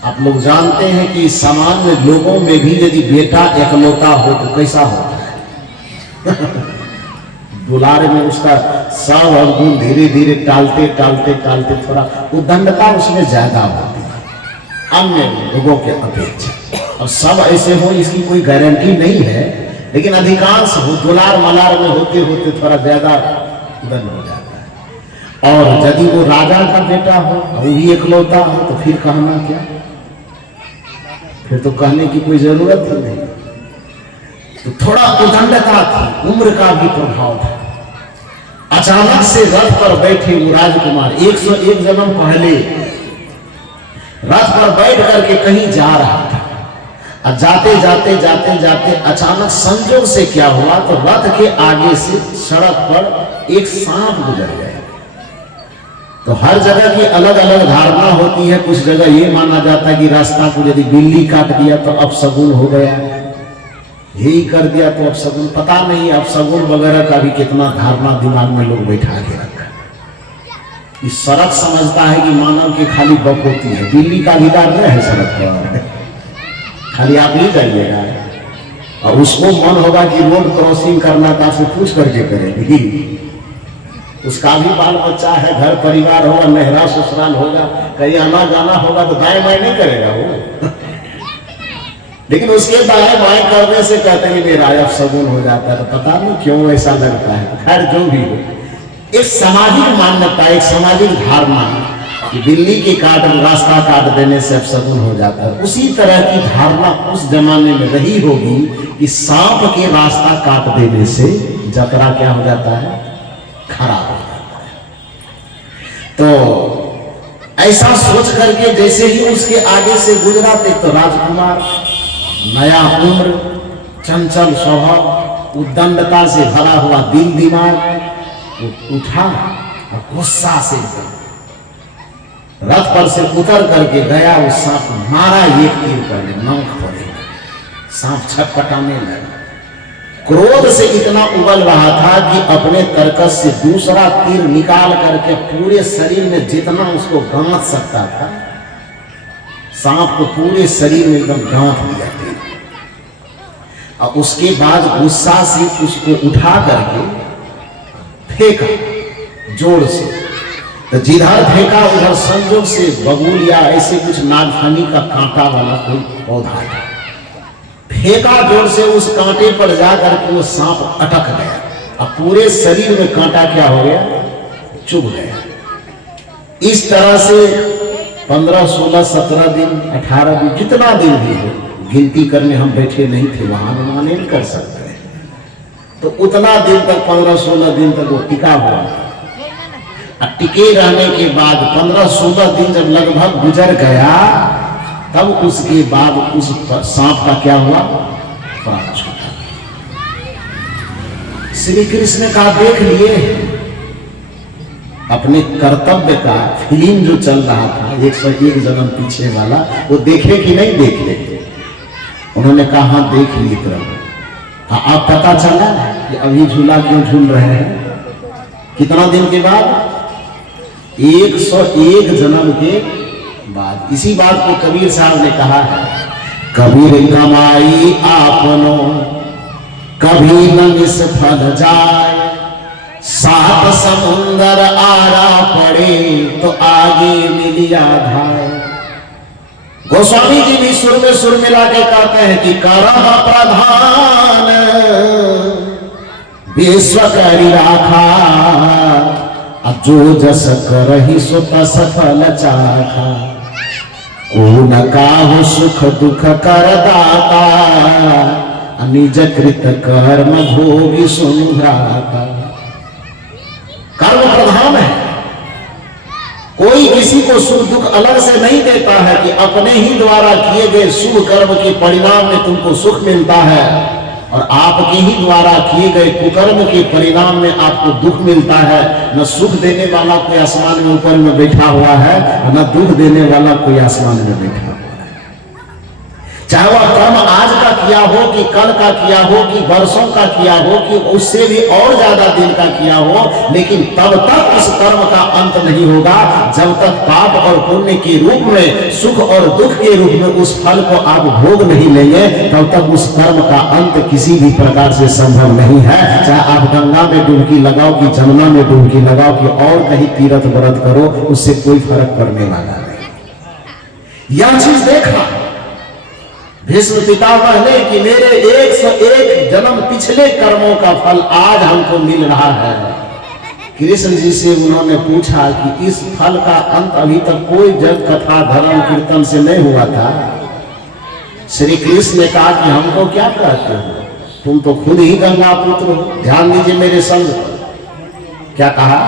आप लोग जानते हैं कि सामान्य लोगों में भी यदि बेटा इकलौता हो तो कैसा होता है? दुलार में उसका सब अवगुण धीरे धीरे टालते टालते टालते थोड़ा उद्दंडता उसमें ज्यादा होती है अन्य लोगों के अपेक्षा। और सब ऐसे हो इसकी कोई गारंटी नहीं है, लेकिन अधिकांश हो दुलार मलार में होते होते थोड़ा ज्यादा दंड हो जाता है। और यदि वो राजा का बेटा हो और वो भी इकलौता हो तो फिर कहना क्या? फिर तो कहने की कोई जरूरत ही नहीं। तो थोड़ा उद्दंडता थी, उम्र का भी प्रभाव था। अचानक से रथ पर बैठे वो राजकुमार 101 जन्म पहले रथ पर बैठ करके कहीं जा रहा था, और जाते जाते जाते जाते अचानक संजोग से क्या हुआ, तो रथ के आगे से सड़क पर एक सांप गुजर गया। तो हर जगह की अलग अलग धारणा होती है। कुछ जगह ये माना जाता है कि रास्ता को यदि बिल्ली काट दिया तो अपशगुन हो गया, यही कर दिया तो अपशगुन, पता नहीं अपशगुन वगैरह का भी कितना धारणा दिमाग में लोग बैठा के रखा। इस सड़क समझता है कि मानव की खाली बक होती है, बिल्ली का अधिकार नहीं है सड़क पर। खाली आप ही जाइएगा, और उसको मन होगा कि रोड क्रॉसिंग करना था आपसे पूछ करके करेगी। उसका भी बाल बच्चा है, घर परिवार होगा, नहरा ससुराल होगा, कहीं आना जाना होगा तो दाएं बाएं नहीं करेगा वो। लेकिन उसके दाएं बाएं करने से कहते हैं मेरा अब शगुन हो जाता है, तो पता नहीं क्यों ऐसा लगता है। खैर जो भी हो, एक सामाजिक मान्यता, एक सामाजिक धारणा कि बिल्ली के रास्ता काट देने से अब शगुन हो जाता है, उसी तरह की धारणा उस जमाने में रही होगी कि सांप के रास्ता काट देने से जतरा क्या हो जाता है, खराब हो जाता है। तो ऐसा सोच करके जैसे ही उसके आगे से गुजरा थे तो राजकुमार, नया उम्र, चंचल स्वभाव, उद्दंडता से भरा हुआ दिल दिमाग, उठा और गुस्सा से रथ पर से उतर करके गया, उस सांप मारा, एक तीर पहले नौक पड़े, सांप छटपटाने लगा। क्रोध से इतना उबल रहा था कि अपने तरकस से दूसरा तीर निकाल करके पूरे शरीर में जितना उसको गांथ सकता था, सांप को पूरे शरीर में एकदम गांथ दिया तीर। और उसके बाद गुस्सा से उसको उठा करके फेंका जोर से, तो जिधर फेंका उधर संजोग से बबूल या ऐसे कुछ नागफनी का कांटा वाला कोई पौधा था, फेंका जोर से, उस कांटे पर जाकर के वो सांप अटक गया और पूरे शरीर में कांटा क्या हो गया, चुभ गया। इस तरह से 15, 16, 17 दिन, 18 दिन, जितना दिन भी हो, गिनती करने हम बैठे नहीं थे, वहां अनुमान नहीं कर सकते, तो उतना दिन तक 15, 16 दिन तक वो टिका हुआ। टिके रहने के बाद 15, 16 दिन जब लगभग गुजर गया, तब उसके बाद उस सांप का क्या हुआ, प्राण छूटा। श्री कृष्ण ने कहा देख लिए, अपने कर्तव्य का फिल्म जो चल रहा था 101 जन्म पीछे वाला, वो देखे कि नहीं देखे? उन्होंने कहा हाँ देख लिए प्रभु। हाँ, अब पता चला कि अभी झूला क्यों झूल रहे हैं? कितना दिन के बाद? 101 जन्म के बाद। इसी बात को कबीर साहब ने कहा है, कबीर कमाई आपनो कभी न निष्फल जाए, 7 समुंदर आरा पड़े तो आगे मिलिया धाय। गोस्वामी जी भी सुर में सुर मिला के कहते हैं कि करम प्रधान विश्व करी राखा, जो जस करहि सो तस फल चाखा, को न काहु सुख दुख कर दाता, निज कृत कर्म भोगी सुनभ्राता। कर्म प्रधान है, कोई किसी को सुख दुख अलग से नहीं देता है कि अपने ही द्वारा किए गए शुभ कर्म के परिणाम में तुमको सुख मिलता है, और आपके ही द्वारा किए गए कुकर्म के परिणाम में आपको दुख मिलता है। न सुख देने वाला कोई आसमान में ऊपर में बैठा हुआ है, न दुख देने वाला कोई आसमान में बैठा हुआ है। चाहे वह कर्म आज का किया हो कि कल का किया हो कि वर्षों का किया हो कि उससे भी और ज्यादा दिन का किया हो, लेकिन तब तक इस कर्म का अंत नहीं होगा जब तक पाप और पुण्य के रूप में, सुख और दुख के रूप में उस फल को आप भोग नहीं लेंगे, तब तक उस कर्म का अंत किसी भी प्रकार से संभव नहीं है। चाहे आप गंगा में डुबकी लगाओ कि जमुना में डुबकी लगाओ कि और कहीं तीर्थ व्रत करो, उससे कोई फर्क पड़ने वाला नहीं। यह चीज देखा भीष्म पितामह ने कि मेरे 101 जन्म पिछले कर्मों का फल आज हमको मिल रहा है। कृष्ण जी से उन्होंने पूछा कि इस फल का अंत अभी तक कोई जग कथा धर्म कीर्तन से नहीं हुआ था। श्री कृष्ण ने कहा कि हमको क्या कहते हो, तुम तो खुद ही गंगा पुत्र हो, ध्यान दीजिए मेरे संग। क्या कहा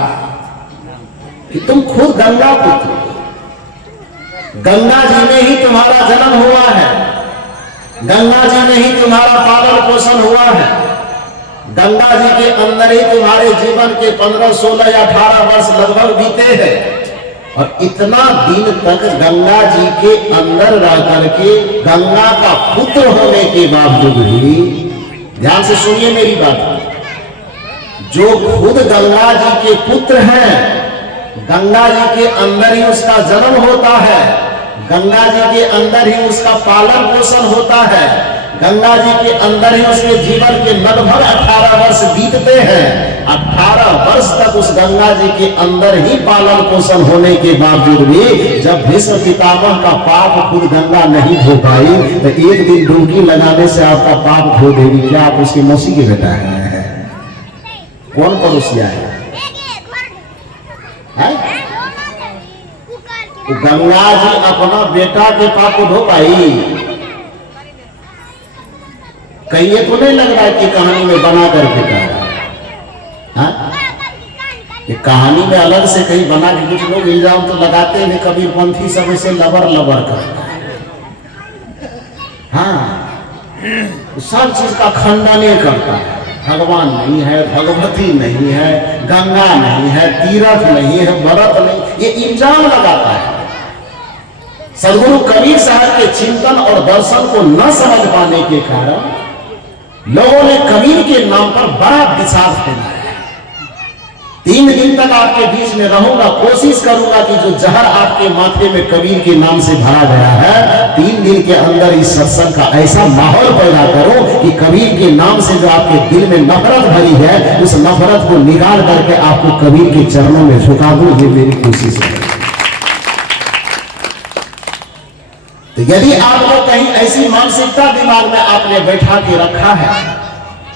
कि तुम खुद गंगा पुत्र, गंगा जी में ही तुम्हारा जन्म हुआ है, गंगा जी में ही तुम्हारा पालन पोषण हुआ है, गंगा जी के अंदर ही तुम्हारे जीवन के 15, 16 या 18 वर्ष लगभग बीते हैं। और इतना दिन तक गंगा जी के अंदर रह करके गंगा का पुत्र होने के बावजूद भी, ध्यान से सुनिए मेरी बात, जो खुद गंगा जी के पुत्र हैं, गंगा जी के अंदर ही उसका जन्म होता है, गंगा जी के अंदर ही उसका पालन पोषण होता है, गंगा जी के अंदर ही उसके जीवन के लगभग 18 वर्ष बीतते हैं। 18 वर्ष तक उस गंगा जी के अंदर ही पालन पोषण होने के बावजूद भी जब भीष्म पितामह का पाप खुद गंगा नहीं धो पाई तो एक दिन डुबकी लगाने से आपका पाप धो देगी क्या? आप उसकी मौसी के बेटा है? कौन पड़ोसिया है? तो गंगा जी अपना बेटा के पाप को धो पाई? कहीं ये तो नहीं लग रहा है कि कहानी में बना करके कहा, ये कहानी में अलग से कहीं बना के कुछ लोग इल्जाम तो लगाते हैं, कबीरपंथी सब इसे लबर लबर करता है। हाँ, सब चीज का खंडन ये करता है, भगवान नहीं है, भगवती नहीं है, गंगा नहीं है, तीर्थ नहीं है, व्रत नहीं, ये इल्जाम लगाता है। सदगुरु कबीर साहब के चिंतन और दर्शन को न समझ पाने के कारण लोगों ने कबीर के नाम पर बड़ा विषाद फैलाया। 3 दिन तक आपके बीच में रहूंगा, कोशिश करूंगा कि जो जहर आपके माथे में कबीर के नाम से भरा गया है, 3 दिन के अंदर इस सत्संग का ऐसा माहौल पैदा करो कि कबीर के नाम से जो आपके दिल में नफरत भरी है, उस नफरत को निकाल करके आपको कबीर के चरणों में झुका दूं, ये मेरी कोशिश है। तो यदि आपको कहीं ऐसी मानसिकता दिमाग में आपने बैठा के रखा है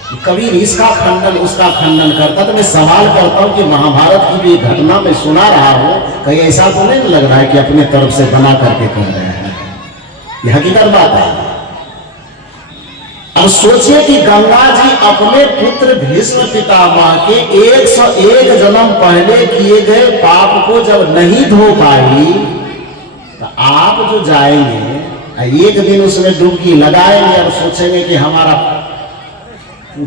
कि कबीर इसका खंडन उसका खंडन करता, तो मैं सवाल करता हूं कि महाभारत की भी घटना में सुना रहा हूं, कहीं ऐसा तो नहीं लग रहा है कि अपने तरफ से बना करके कर रहे हैं? ये हकीकत बात है। अब सोचिए कि गंगा जी अपने पुत्र भीष्म पितामह के 101 जन्म पहले किए गए पाप को जब नहीं धो पाई, तो आप जो जाएंगे एक दिन उसमें डुबकी लगाएंगे और सोचेंगे कि हमारा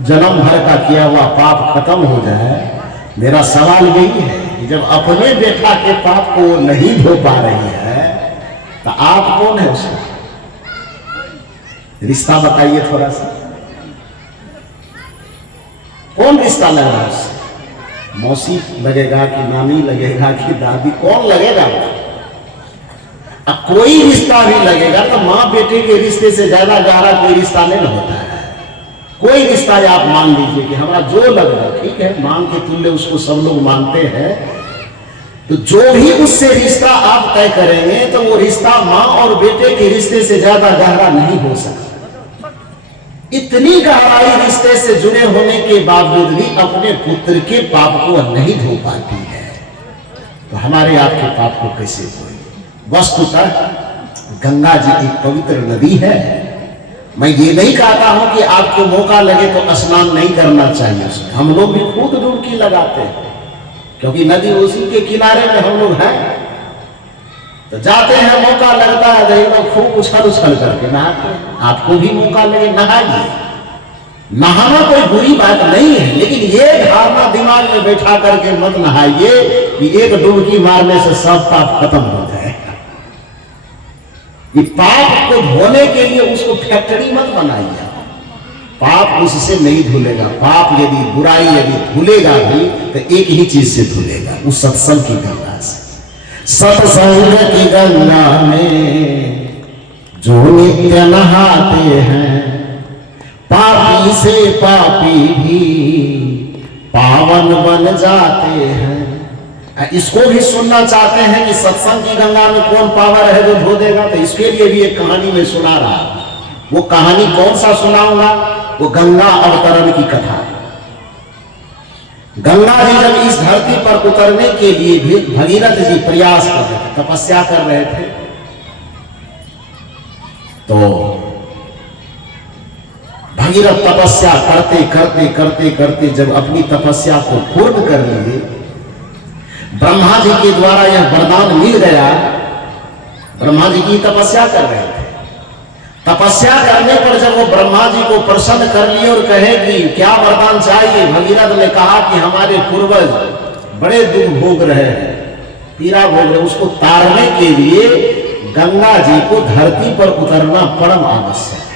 जन्म भर का किया हुआ पाप खत्म हो जाए। मेरा सवाल यही है कि जब अपने बेटा के पाप को नहीं धो पा रही है तो आप कौन है उसका? रिश्ता बताइए थोड़ा सा, कौन रिश्ता लग रहा है उससे? मौसी लगेगा कि नानी लगेगा कि दादी, कौन लगेगा? कोई रिश्ता भी लगेगा तो माँ बेटे के रिश्ते से ज्यादा गहरा कोई रिश्ता नहीं होता है। कोई रिश्ता आप मान लीजिए कि हमारा जो लग रहा है, ठीक है, मान के तुल्य उसको सब लोग मानते हैं, तो जो भी उससे रिश्ता आप तय करेंगे तो वो रिश्ता माँ और बेटे के रिश्ते से ज्यादा गहरा नहीं हो सकता। इतनी गहराई रिश्ते से जुड़े होने के बावजूद भी अपने पुत्र के पाप को नहीं धो पाती है, तो हमारे आपके पाप को कैसे धोए? वस्तुतः गंगा जी एक पवित्र नदी है। मैं ये नहीं कहता हूं कि आपको मौका लगे तो स्नान नहीं करना चाहिए उसमें, हम लोग भी खुद डुबकी लगाते हैं क्योंकि नदी उसी के किनारे में हम लोग हैं, तो जाते हैं, मौका लगता है तो खूब उछल उछल करके नहाते हैं। आपको भी मौका लगे नहाइए, नहाना कोई बुरी बात नहीं है, लेकिन ये धारणा दिमाग में बैठा करके मत नहाइए कि एक डुबकी मारने से सब पाप खत्म हो जाए। कि पाप को धोने के लिए उसको फैक्ट्री मत बनाइए, पाप उससे नहीं धुलेगा। पाप यदि बुराई यदि धुलेगा भी तो एक ही चीज से धुलेगा, उस सत्संग की गंगा से। सत्संग की गंगा में जो नित्य नहाते हैं, पापी से पापी भी पावन बन जाते हैं। इसको भी सुनना चाहते हैं कि सत्संग की गंगा में कौन पावर है जो धो देगा, तो इसके लिए भी एक कहानी में सुना रहा। वो कहानी कौन सा सुनाऊंगा? वो गंगा अवतरण की कथा। गंगा जी जब इस धरती पर उतरने के लिए भी भगीरथ जी प्रयास कर रहे थे, तपस्या कर रहे थे, तो भगीरथ तपस्या करते करते करते करते जब अपनी तपस्या को पूर्ण कर लिए, ब्रह्मा जी के द्वारा यह वरदान मिल गया। ब्रह्मा जी की तपस्या कर रहे थे, तपस्या करने पर जब वो ब्रह्मा जी को प्रसन्न कर लिए और कहे कि क्या वरदान चाहिए, भगीरथ ने कहा कि हमारे पूर्वज बड़े दुख भोग रहे हैं, पीड़ा भोग रहे, उसको तारने के लिए गंगा जी को धरती पर उतरना परम आवश्यक है।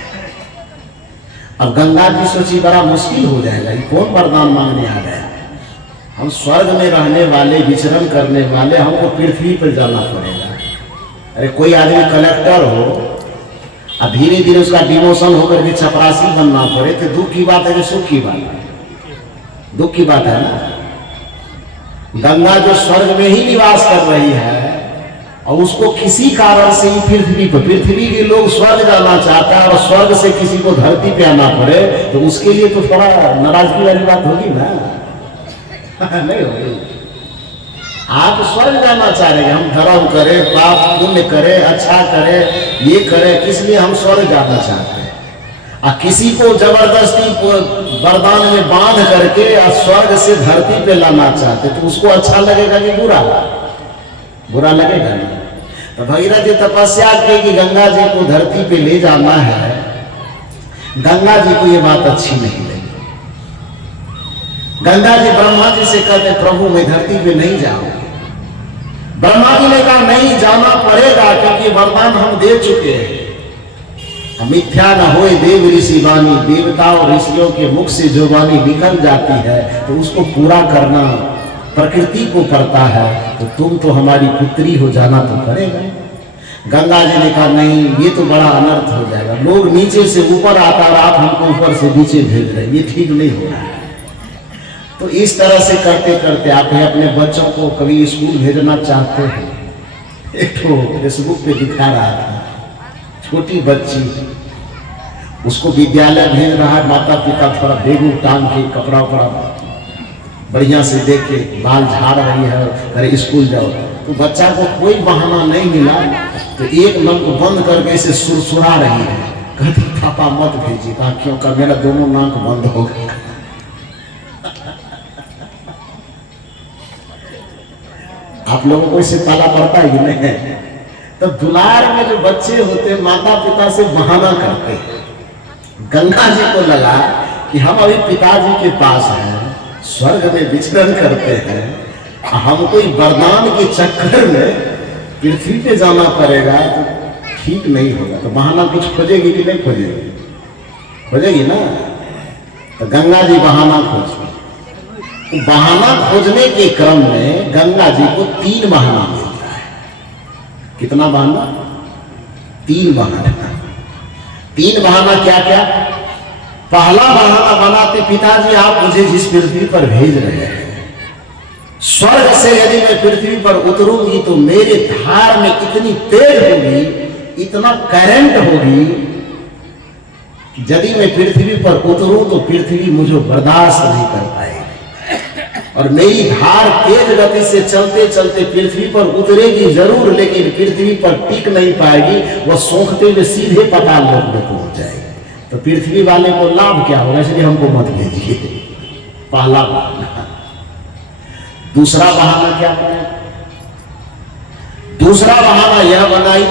अब गंगा जी सोची बड़ा मुश्किल हो जाएगा, ये कौन वरदान मांगने आ गया, हम स्वर्ग में रहने वाले विचरण करने वाले, हमको पृथ्वी पर जाना पड़ेगा। अरे कोई आदमी कलेक्टर हो और धीरे धीरे उसका डिमोशन होकर के चपरासी बनना पड़े तो दुख की बात है कि सुख की बात है? दुख की बात है ना। गंगा जो स्वर्ग में ही निवास कर रही है और उसको किसी कारण से ही पृथ्वी के लोग स्वर्ग जाना चाहता है और स्वर्ग से किसी को धरती पे आना पड़े तो उसके लिए तो थोड़ा नाराजगी वाली बात होगी ना। नहीं होगी। आप स्वर्ग जाना चाह रहे हैं, हम धर्म करें, पाप पुण्य करें, अच्छा करें, ये करें, किस लिए हम स्वर्ग जाना चाहते हैं। और किसी को जबरदस्ती वरदान में बांध करके स्वर्ग से धरती पे लाना चाहते तो उसको अच्छा लगेगा कि बुरा? बुरा लगेगा ना। तो भगीरथ जी तपस्या की कि गंगा जी को धरती पे ले जाना है। गंगा जी को ये बात अच्छी नहीं लगी। गंगा जी ब्रह्मा जी से कहते प्रभु मैं धरती पे नहीं जाऊंगी। ब्रह्मा जी ने कहा नहीं जाना पड़ेगा क्योंकि वरदान हम दे चुके हैं। मिथ्या न होए देव ऋषि वाणी, देवता और ऋषियों के मुख से जो वाणी निकल जाती है तो उसको पूरा करना प्रकृति को पड़ता है। तो तुम तो हमारी पुत्री हो, जाना तो पड़ेगा। गंगा जी ने कहा नहीं ये तो बड़ा अनर्थ हो जाएगा, लोग नीचे से ऊपर आता और आप हमको ऊपर से नीचे भेज रहे, ये ठीक नहीं हो रहा है। तो इस तरह से करते करते आप अपने बच्चों को कभी स्कूल भेजना चाहते हैं। एक तो फेसबुक पे दिखा रहा था छोटी बच्ची, उसको विद्यालय भेज रहा है, माता पिता थोड़ा बेगू टांग के कपड़ा बढ़िया से देख के बाल झाड़ रही है, अरे स्कूल जाओ। तो बच्चा को कोई बहाना नहीं मिला तो एक नाक बंद करके इसे सुरसुरा रही है, कहती पापा मत भेजिए। कहा क्यों? का मेरा दोनों नाक बंद हो गया। आप लोगों को इससे पाला पड़ता है कि नहीं? तो दुलार में जो बच्चे होते माता पिता से बहाना करते हैं। गंगा जी को लगा कि हम अभी पिताजी के पास हैं, स्वर्ग में विचरण करते हैं, हम कोई वरदान के चक्कर में पृथ्वी पे जाना पड़ेगा तो ठीक नहीं होगा। तो बहाना कुछ खोजेगी कि नहीं खोजेगी? खोजेगी ना। तो गंगा जी बहाना खोजती। तो बहाना खोजने के क्रम में गंगा जी को 3 बहाना मिलता है। कितना बहाना? 3 बहाना। 3 बहाना क्या क्या? पहला बहाना बनाते पिताजी आप मुझे जिस पृथ्वी पर भेज रहे हैं, स्वर्ग से यदि मैं पृथ्वी पर उतरूंगी तो मेरे धार में इतनी तेज होगी, इतना करंट होगी कि यदि मैं पृथ्वी पर उतरूं तो पृथ्वी मुझे बर्दाश्त नहीं कर पाएगी और मेरी धार तेज गति से चलते चलते पृथ्वी पर उतरेगी जरूर लेकिन पृथ्वी पर टिक नहीं पाएगी, वह सोखते हुए सीधे पाताल लोक में पहुंच जाएगी। तो पृथ्वी वाले को लाभ क्या होगा? इसलिए हमको मत भेजिए। पहला बहाना। दूसरा बहाना क्या बनाया? दूसरा बहाना यह बनाई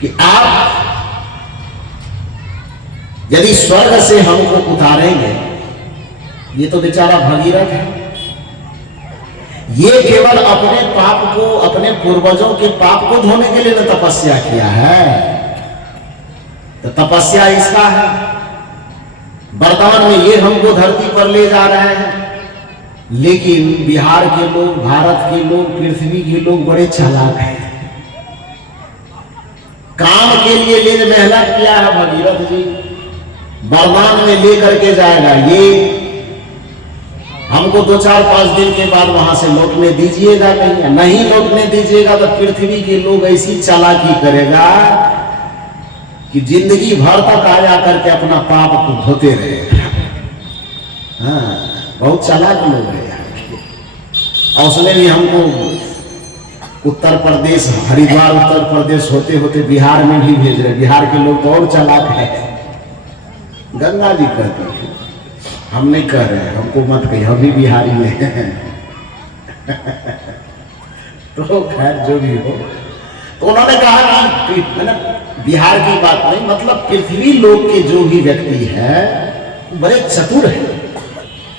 कि आप यदि स्वर्ग से हमको उतारेंगे, ये तो बेचारा भगीरथ है, ये केवल अपने पाप को, अपने पूर्वजों के पाप को धोने के लिए न तपस्या किया है। तो तपस्या इसका है। वर्तमान में ये हमको धरती पर ले जा रहे हैं, लेकिन बिहार के लोग, भारत के लोग, पृथ्वी के लोग बड़े चालाक हैं। काम के लिए ले मेहनत किया है भगीरथ जी, वरदान में लेकर के जाएगा, ये हमको 2-4-5 दिन के बाद वहां से लौटने दीजिएगा। नहीं लौटने दीजिएगा तो पृथ्वी के लोग ऐसी चालाकी करेगा कि जिंदगी भर तक आया करके अपना पाप को धोते रहेगा। हाँ, बहुत चालाक लोग हैं। और उसने भी हमको उत्तर प्रदेश, हरिद्वार उत्तर प्रदेश होते होते बिहार में भी भेज रहे। बिहार के लोग तो और चालाक है। गंगा जी कहते हैं, हम नहीं कह रहे हैं, हमको मत कहिए, हम भी बिहारी में तो खैर जो भी हो, तो उन्होंने कहा कि बिहार की बात नहीं, मतलब पृथ्वी लोक के जो भी व्यक्ति है बड़े चतुर है,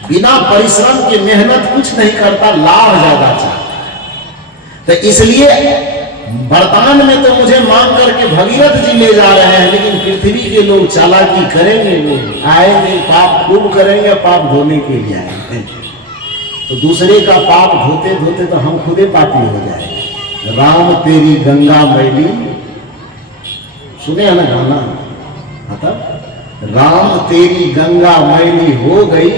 बिना परिश्रम के मेहनत कुछ नहीं करता, लाभ ज्यादा चाहता है। तो इसलिए वर्तमान में तो मुझे मांग करके भगीरथ जी ले जा रहे हैं, लेकिन पृथ्वी के लोग चालाकी करेंगे, लोग आएंगे, पाप खूब करेंगे, पाप धोने के लिए आएंगे। तो दूसरे का पाप धोते धोते तो हम खुदे पापी हो जाएंगे। राम तेरी गंगा मैली, सुने है ना गाना, मतलब राम तेरी गंगा मैली हो गई,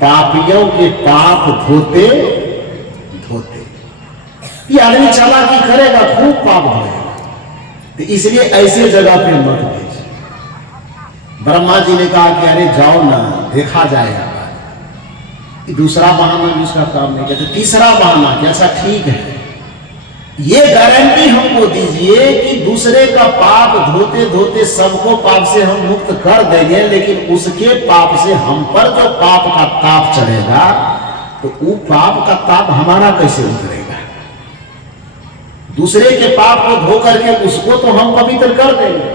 पापियों के पाप धोते धोते। ये आदमी चालाकी करेगा, खूब पाप धोएगा। तो इसलिए ऐसे जगह पे मत भेज। ब्रह्मा जी ने कहा कि अरे जाओ ना, देखा जाएगा। दूसरा बहाना भी उसका काम नहीं कहते। तीसरा बहाना कि अच्छा ठीक है, ये गारंटी हमको दीजिए कि दूसरे का पाप धोते धोते सबको पाप से हम मुक्त कर देंगे, लेकिन उसके पाप से हम पर जो पाप का ताप चढ़ेगा, तो वो पाप का ताप हमारा कैसे उतरेगा? दूसरे के पाप को धो करके उसको तो हम पवित्र कर देंगे,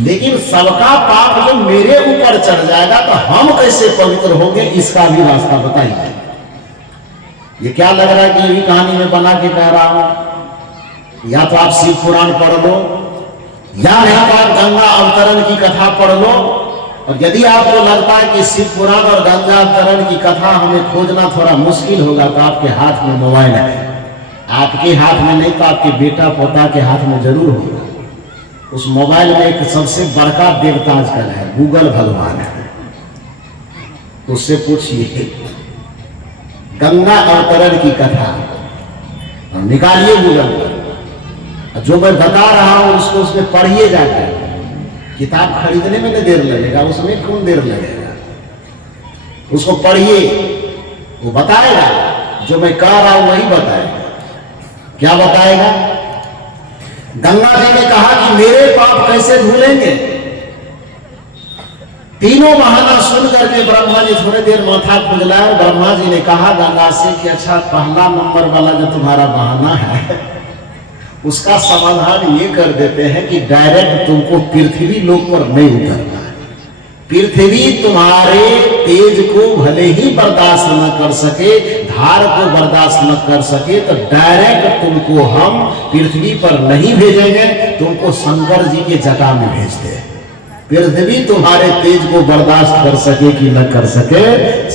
लेकिन सबका पाप जो मेरे ऊपर चढ़ जाएगा तो हम कैसे पवित्र होंगे? इसका भी रास्ता बताइए। ये क्या लग रहा है कि ये भी कहानी में बना के कह रहा हूं? या तो आप शिव पुराण पढ़ लो, या नहीं तो आप गंगा अवतरण की कथा पढ़ लो। और यदि आपको लगता है कि शिव पुराण और गंगा अवतरण की कथा हमें खोजना थोड़ा मुश्किल होगा, तो आपके हाथ में मोबाइल है। आपके हाथ में नहीं तो आपके बेटा पोता के हाथ में जरूर होगा। उस मोबाइल में एक सबसे बड़का देवता आजकल है, गूगल भगवान है। तो उससे पूछिए गंगा अवतरण की कथा, निकालिए गूगल पर, जो मैं बता रहा हूं उसको उसमें पढ़िए जाकर। किताब खरीदने में नहीं देर लगेगा, उसमें कौन देर लगेगा? उसको पढ़िए, वो बताएगा। जो मैं कह रहा हूं वही बताएगा। क्या बताएगा? गंगा जी ने कहा कि मेरे पाप कैसे धुलेंगे? तीनों बहाना सुन करके ब्रह्मा जी थोड़ी देर माथा खुजलाए। ब्रह्मा जी ने कहा गंगा से कि अच्छा, पहला नंबर वाला जो तुम्हारा बहाना है उसका समाधान ये कर देते हैं कि डायरेक्ट तुमको पृथ्वी लोक पर नहीं उतरना है। पृथ्वी तुम्हारे तेज को भले ही बर्दाश्त न कर सके, धार को बर्दाश्त न कर सके, तो डायरेक्ट तुमको हम पृथ्वी पर नहीं भेजेंगे, तुमको शंकर जी के जटा में भेजते हैं। पृथ्वी तुम्हारे तेज को बर्दाश्त कर सके कि न कर सके,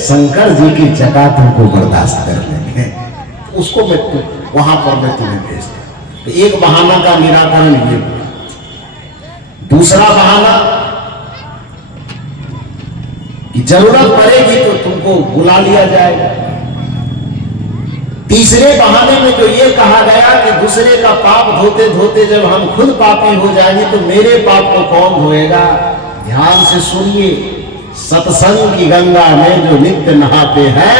शंकर जी की जटा तुमको बर्दाश्त कर लेंगे। उसको मैं वहां पर मैं तुम्हें भेजता। तो एक बहाना का निराकरण ये हुआ। दूसरा बहाना कि जरूरत पड़ेगी तो तुमको बुला लिया जाएगा। तीसरे बहाने में जो ये कहा गया कि दूसरे का पाप धोते धोते जब हम खुद पापी हो जाएंगे तो मेरे पाप को कौन धोएगा? ध्यान से सुनिए। सत्संग की गंगा में जो नित्य नहाते हैं,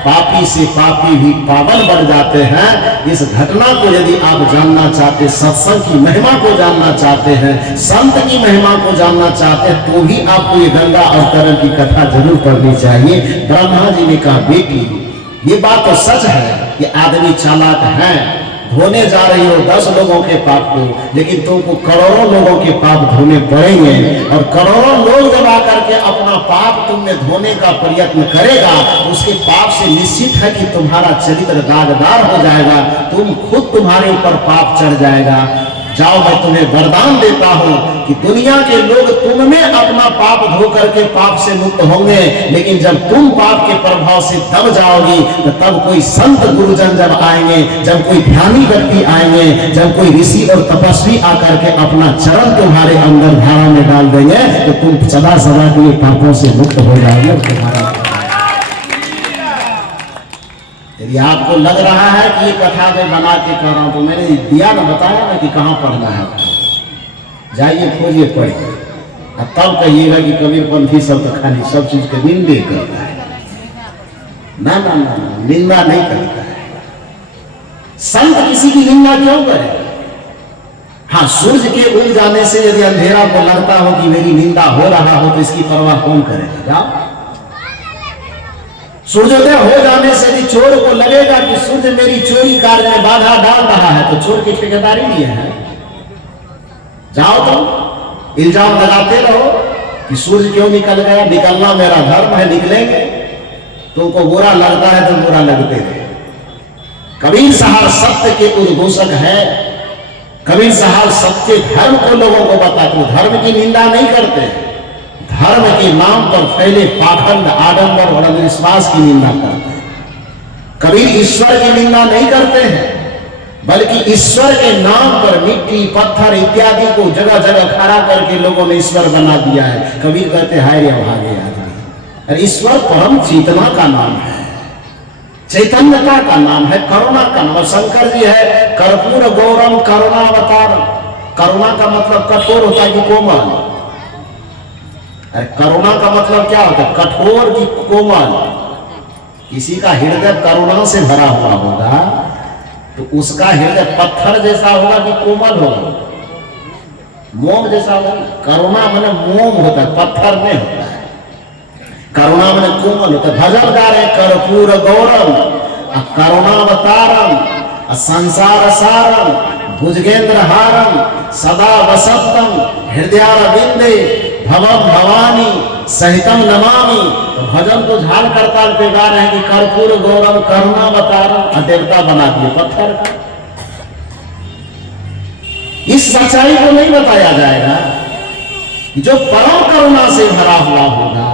पापी से पापी भी पावन बन जाते हैं। इस घटना को यदि आप जानना चाहते, सत्संग की महिमा को जानना चाहते हैं, संत की महिमा को जानना चाहते हैं, तो भी आपको ये गंगा अवतरण की कथा जरूर पढ़नी चाहिए। ब्रह्मा जी ने कहा बेटी, ये बात तो सच है कि आदमी चालाक है, धोने जा रही हो 10 लोगों के पाप को, लेकिन तुमको करोड़ों लोगों के पाप धोने पड़ेंगे। और करोड़ों लोग जब आकर के अपना पाप तुमने धोने का प्रयत्न करेगा, उसके पाप से निश्चित है कि तुम्हारा चरित्र दागदार हो जाएगा, तुम खुद तुम्हारे ऊपर पाप चढ़ जाएगा। जाओ, मैं तुम्हें वरदान देता हूं कि दुनिया के लोग तुम में अपना पाप धो करके पाप से मुक्त होंगे, लेकिन जब तुम पाप के प्रभाव से दब जाओगी तो तब कोई संत गुरुजन जब आएंगे, जब कोई ध्यानी व्यक्ति आएंगे, जब कोई ऋषि और तपस्वी आकर के अपना चरण तुम्हारे अंदर धारा में डाल देंगे, तो तुम सदा सदा के लिए पापों से मुक्त हो जाओगे। तुम्हारा यदि आपको लग रहा है कि ये कथा मैं बना के कर रहा हूं, तो मैंने दिया ना, बताया ना कि कहां पढ़ना है। जाइए, खोजिए, पढ़िए, और तब कहिएगा कि कबीरपंथी सब तो खाली सब चीज के निंदे करता है। ना ना ना, निंदा नहीं करता है। संत किसी की निंदा क्यों करे? हाँ, सूर्य के उग जाने से यदि अंधेरा को लगता हो कि मेरी निंदा हो रहा हो, तो इसकी परवाह कौन करेगा? जाओ, सूर्योदय हो जाने से यदि चोर को लगेगा कि सूर्य मेरी चोरी कार्य में बाधा डाल रहा है, तो चोर की ठेकेदारी लिए है। जाओ, तो इल्जाम लगाते रहो कि सूर्य क्यों निकल गया, निकलना मेरा धर्म है, निकलेंगे। तुमको बुरा लगता है तो बुरा लगते रहे। कबीर साहब सत्य के उद्घोषक है। कबीर साहब सत्य धर्म को लोगों को बताते, धर्म की निंदा नहीं करते, धर्म के नाम पर फैले पाखंड, आडंबर और अंधविश्वास की निंदा करते हैं। कबीर ईश्वर की निंदा नहीं करते हैं, बल्कि ईश्वर के नाम पर मिट्टी पत्थर इत्यादि को जगह जगह खड़ा करके लोगों ने ईश्वर बना दिया है। कबीर कहते हाय रे भागे आदमी। अरे ईश्वर परम चेतना का नाम है, चैतन्यता का नाम है, करुणा का नाम। शंकर जी है कर्पूर गौरम करुणावतारम। करुणा का मतलब कठोर होता है कि कोमल। अरे करुणा का मतलब क्या होता है? कठोर की कोमल। किसी का हृदय करुणा से भरा हुआ होगा तो उसका हृदय पत्थर जैसा होगा कि कोमल होगा? मोम जैसा होगा। करुणा माने मोम होता है, पत्थर नहीं होता है। करुणा माने कोमल होता है। भजन गा रहे कर्पूर गौरम करुणावतारम संसार सारम भुजगेंद्र हारम सदा वसंतम हृदयारविंदे भवम भवानी सहितम नमामि। तो भजन को झाल करताल पे गा रहे हैं कि कर्पूर गौरम करुणावतारम। देवता बना दिए पत्थर का। इस सच्चाई को नहीं बताया जाएगा कि जो परम करुणा से भरा हुआ होगा,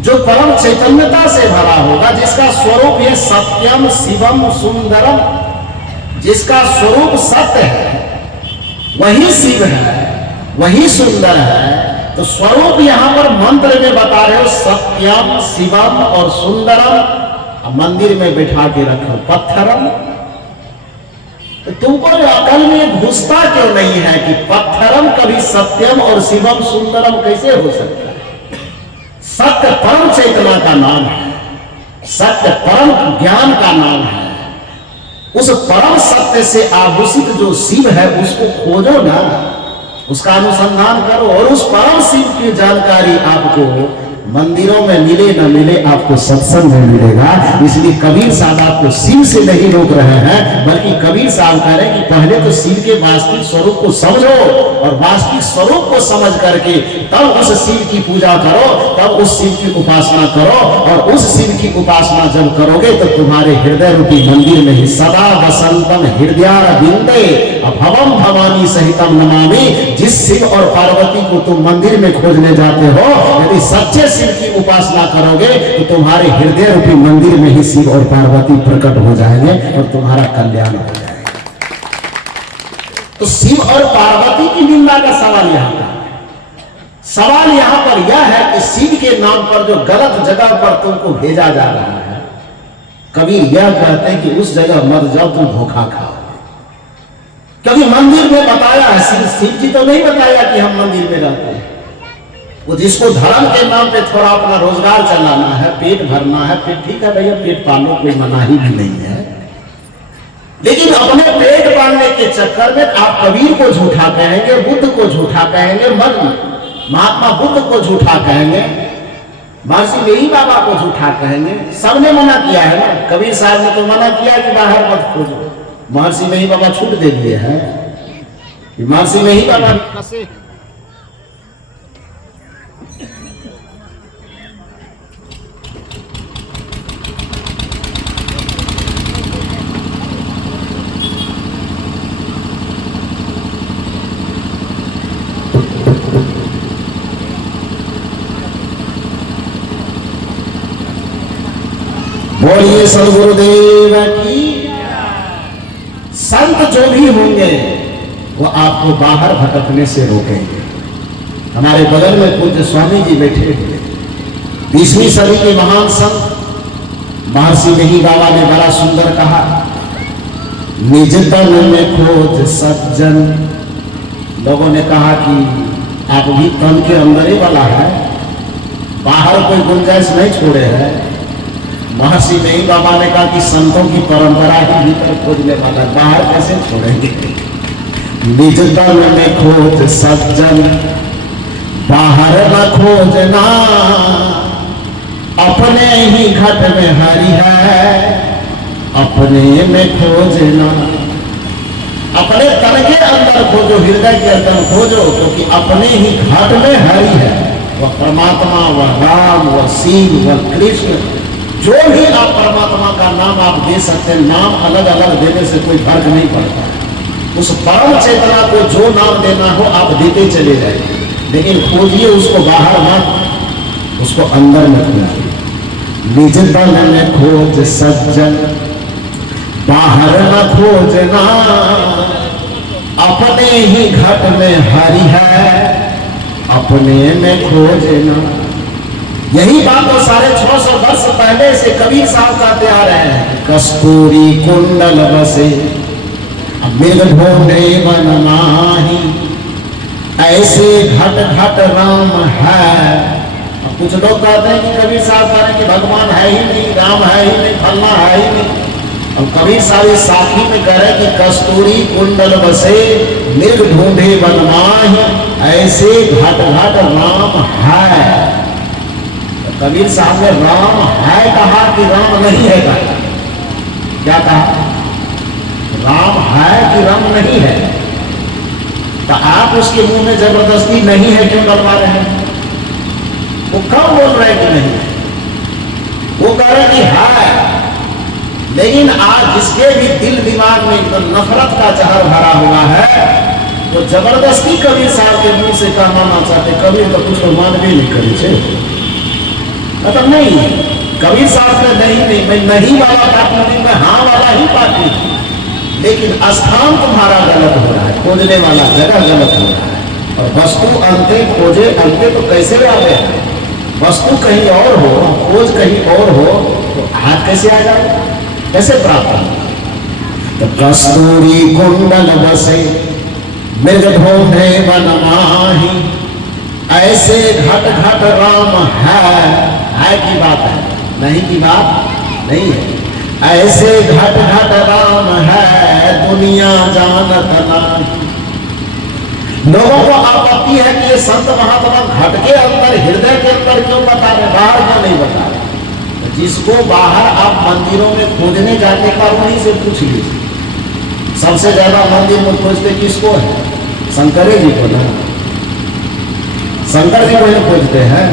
जो परम चैतन्यता से भरा होगा, जिसका स्वरूप है सत्यम शिवम सुंदरम, जिसका स्वरूप सत्य है, वही शिव है, वही सुंदर है। तो स्वरूप यहां पर मंत्र में बता रहे हो सत्यम शिवम और सुंदरम। मंदिर में बैठा के रखो पत्थरम। तो तुमको अकल में घुसता क्यों नहीं है कि पत्थरम कभी सत्यम और शिवम सुंदरम कैसे हो सकता है? सत्य परम चेतना का नाम है, सत्य परम ज्ञान का नाम है। उस परम सत्य से आभूषित जो शिव है उसको खोजो ना, उसका अनुसंधान करो। और उस परम शिव की जानकारी आपको मंदिरों में मिले न मिले, आपको सत्संग में मिलेगा। इसलिए कबीर साहब आपको शिव से नहीं रोक रहे हैं, बल्कि कबीर साहब कह रहे हैं कि पहले तो शिव के वास्तविक स्वरूप को समझो और वास्तविक स्वरूप को समझ करके तब उस शिव की पूजा करो, तब उस शिव की उपासना करो। और उस शिव की उपासना जब करोगे तो तुम्हारे हृदय रूपी मंदिर में ही सदा वसंतम हृदयारविंदे भवम भवानी सहितम नमामि। जिस शिव और पार्वती को तुम मंदिर में खोजने जाते हो, यदि सच्चे शिव की उपासना करोगे तो तुम्हारे हृदय रूपी मंदिर में ही शिव और पार्वती प्रकट हो जाएंगे और तुम्हारा कल्याण हो जाएगा। तो शिव और पार्वती की निंदा का सवाल यहां का सवाल यहां पर यह है कि शिव के नाम पर जो गलत जगह पर तुमको भेजा जा रहा है, कबीर यह कहते हैं कि उस जगह मत जाओ, तुम धोखा खाओ। क्योंकि मंदिर में बताया है, शिव जी तो नहीं बताया कि हम मंदिर में रहते हैं। वो जिसको धर्म के नाम पे थोड़ा अपना रोजगार चलाना है, पेट भरना है, फिर ठीक है भैया, पेट पालो, कोई मनाही भी नहीं है। लेकिन अपने पेट पालने के चक्कर में आप कबीर को झूठा कहेंगे, बुद्ध को झूठा कहेंगे, महात्मा बुद्ध को झूठा कहेंगे, महर्षि मेही बाबा को झूठा कहेंगे। सबने मना किया है ना। कबीर साहब ने तो मना किया कि बाहर मत खोजो। महर्षि मेही बाबा छूट दे दिए हैं। महर्षि मेही बाबा कसे बोलिए सदगुरुदेव की। संत जो भी होंगे वो आपको बाहर भटकने से रोकेंगे। हमारे बगल में पूज्य स्वामी जी बैठे हुए, 20वीं सदी के महान संत महर्षि मेही बाबा ने बड़ा सुंदर कहा, निज तन में खोज सज्जन। लोगों ने कहा कि आप भी तन के अंदर ही वाला है, बाहर कोई गुंजाइश नहीं छोड़े है। महर्षि मेही बाबा ने कहा कि संतों की परंपरा ही भीतर खोजने वाला, बाहर कैसे छोड़ेंगे। निज तन में खोज सज्जन बाहर न खोजना, अपने ही घट में हरि है, अपने में खोजना। अपने तन के अंदर खोजो, हृदय के अंदर खोजो, क्योंकि अपने ही घट में हरि है। वह परमात्मा, वह राम, वह शिव, वह कृष्ण, जो भी आप परमात्मा का नाम आप दे सकते हैं। नाम अलग अलग देने से कोई फर्क नहीं पड़ता। उस परम चेतना को जो नाम देना हो आप देते चले जाइए, लेकिन खोजिए उसको बाहर मत, उसको अंदर में खोजिए। निज तन में खोज सज्जन, बाहर न खोजना, अपने ही घट में हरि है, अपने में खोजना। यही बात तो 650 वर्ष पहले से कबीर साहब कहते आ रहे हैं। कस्तूरी कुंडल बसे मृग ढूंढे वन माही, ऐसे घट घट राम है। कुछ लोग कहते हैं कि कबीर साहब कह रहे हैं कि भगवान है ही नहीं, राम है ही नहीं, फलना है ही नहीं। अब कबीर साहब इस साखी में कह रहे हैं कि कस्तूरी कुंडल बसे मृग ढूंढे वन माही, ऐसे घट घट राम है। तो कबीर साहब ने राम है कहा कि राम नहीं है कहा? क्या कहा? राम है कि राम नहीं है? तो आप उसके मुंह में जबरदस्ती नहीं है क्यों डलवा रहे हैं? वो कब बोल रहे कि नहीं है? वो कह रहे कि है। लेकिन आज जिसके भी दिल दिमाग में तो नफरत का जहर भरा हुआ है, वो जबरदस्ती कबीर साहब के मुंह से कहना चाहते। कबीर तो कुछ मान भी नहीं करे, मतलब नहीं। कबीर साहब ने नहीं, मैं नहीं वाला पार्टी नहीं, मैं हाँ वाला ही पार्टी। लेकिन स्थान तुम्हारा गलत हो रहा है, खोजने वाला जगह गलत हो रहा है। और वस्तु अंते खोजे अंते तो कैसे आवे? वस्तु कहीं और हो, खोज कहीं और हो, तो हाथ कैसे आ जाए? कैसे प्राप्त हो? तो कस्तूरी कुंडल बसे मृग ढूंढे वन माही, ऐसे घट घट राम है की बात है, नहीं की बात नहीं है। ऐसे घट घट राम है, दुनिया जानत नहीं। लोगों को आपत्ति है कि ये संत महात्मा घट के अंदर, हृदय के अंदर क्यों बता रहे, बाहर क्यों नहीं बता रहे? तो जिसको बाहर आप मंदिरों में खोजने जाने का, वहीं से पूछ लीजिए। सबसे ज्यादा मंदिर में खोजते किसको है? शंकरे जी को ना। शंकर जी को ही खोजते हैं।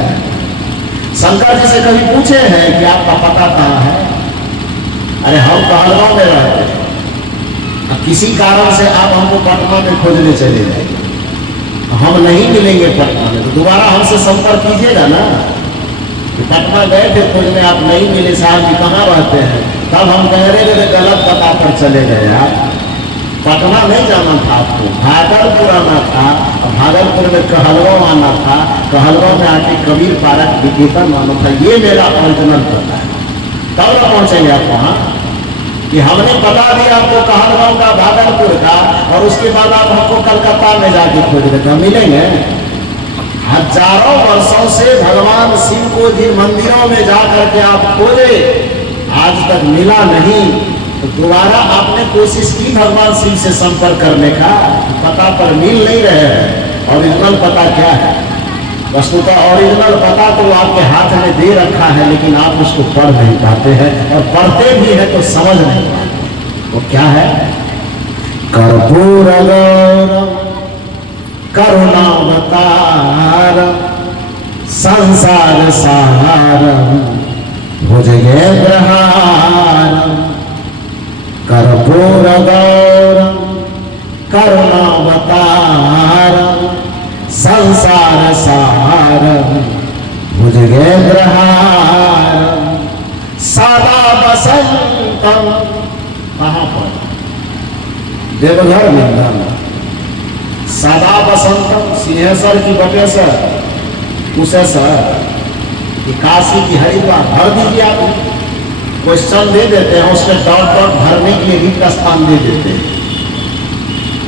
शंकर जी से कभी पूछे हैं कि आपका पता कहाँ है? अरे हम कहलगांव में रहते हैं, किसी कारण से आप हमको पटना में खोजने चले जाएंगे, हम नहीं मिलेंगे पटना में, तो दोबारा हमसे संपर्क कीजिएगा ना कि पटना गए थे खोजने, आप नहीं मिले, साहब जी कहाँ रहते हैं? तब हम कह रहे थे गलत पता पर चले गए। आप पटना नहीं जाना था, आपको भागलपुर आना था, भागलपुर में कहलगांव आना था, कहलगांव में आके कबीर पार्क विकेतन आना था। ये मेरा ओरिजिनल पता है। तब ना पहुंचेंगे आप वहां कि हमने बता दिया आपको कहलगांव का, भागलपुर का, और उसके बाद आप हमको कलकत्ता में जाके खोज रहे थे, मिलेंगे? हजारों वर्षों से भगवान शिव को जिन मंदिरों में जाकर के आप खोजे, आज तक मिला नहीं। तो दोबारा आपने कोशिश की भगवान शिव से संपर्क करने का, पता पर मिल नहीं रहे हैं। ओरिजिनल पता क्या है? वस्तुतः ओरिजिनल पता तो आपके हाथ में दे रखा है, लेकिन आप उसको पढ़ नहीं पाते हैं, और पढ़ते भी है तो समझ नहीं पाते। वो क्या है? कर्पूर गौरम करुणावतारम संसार सारम भुजगेन्द्रहारम। कर्पूर गौरम करुणावतारम संसार सारम भुजगेन्द्रहारम। सदा बसंतम, कहाँ पर? देवघर में। सदा बसंतम सिंहेश्वर की बटेश्वर, कुशेश्वर की, काशी की, हरिद्वार भर दीजिए। आप क्वेश्चन दे देते हैं, उसमें डॉट डॉट भरने के लिए रिक्त स्थान दे देते हैं।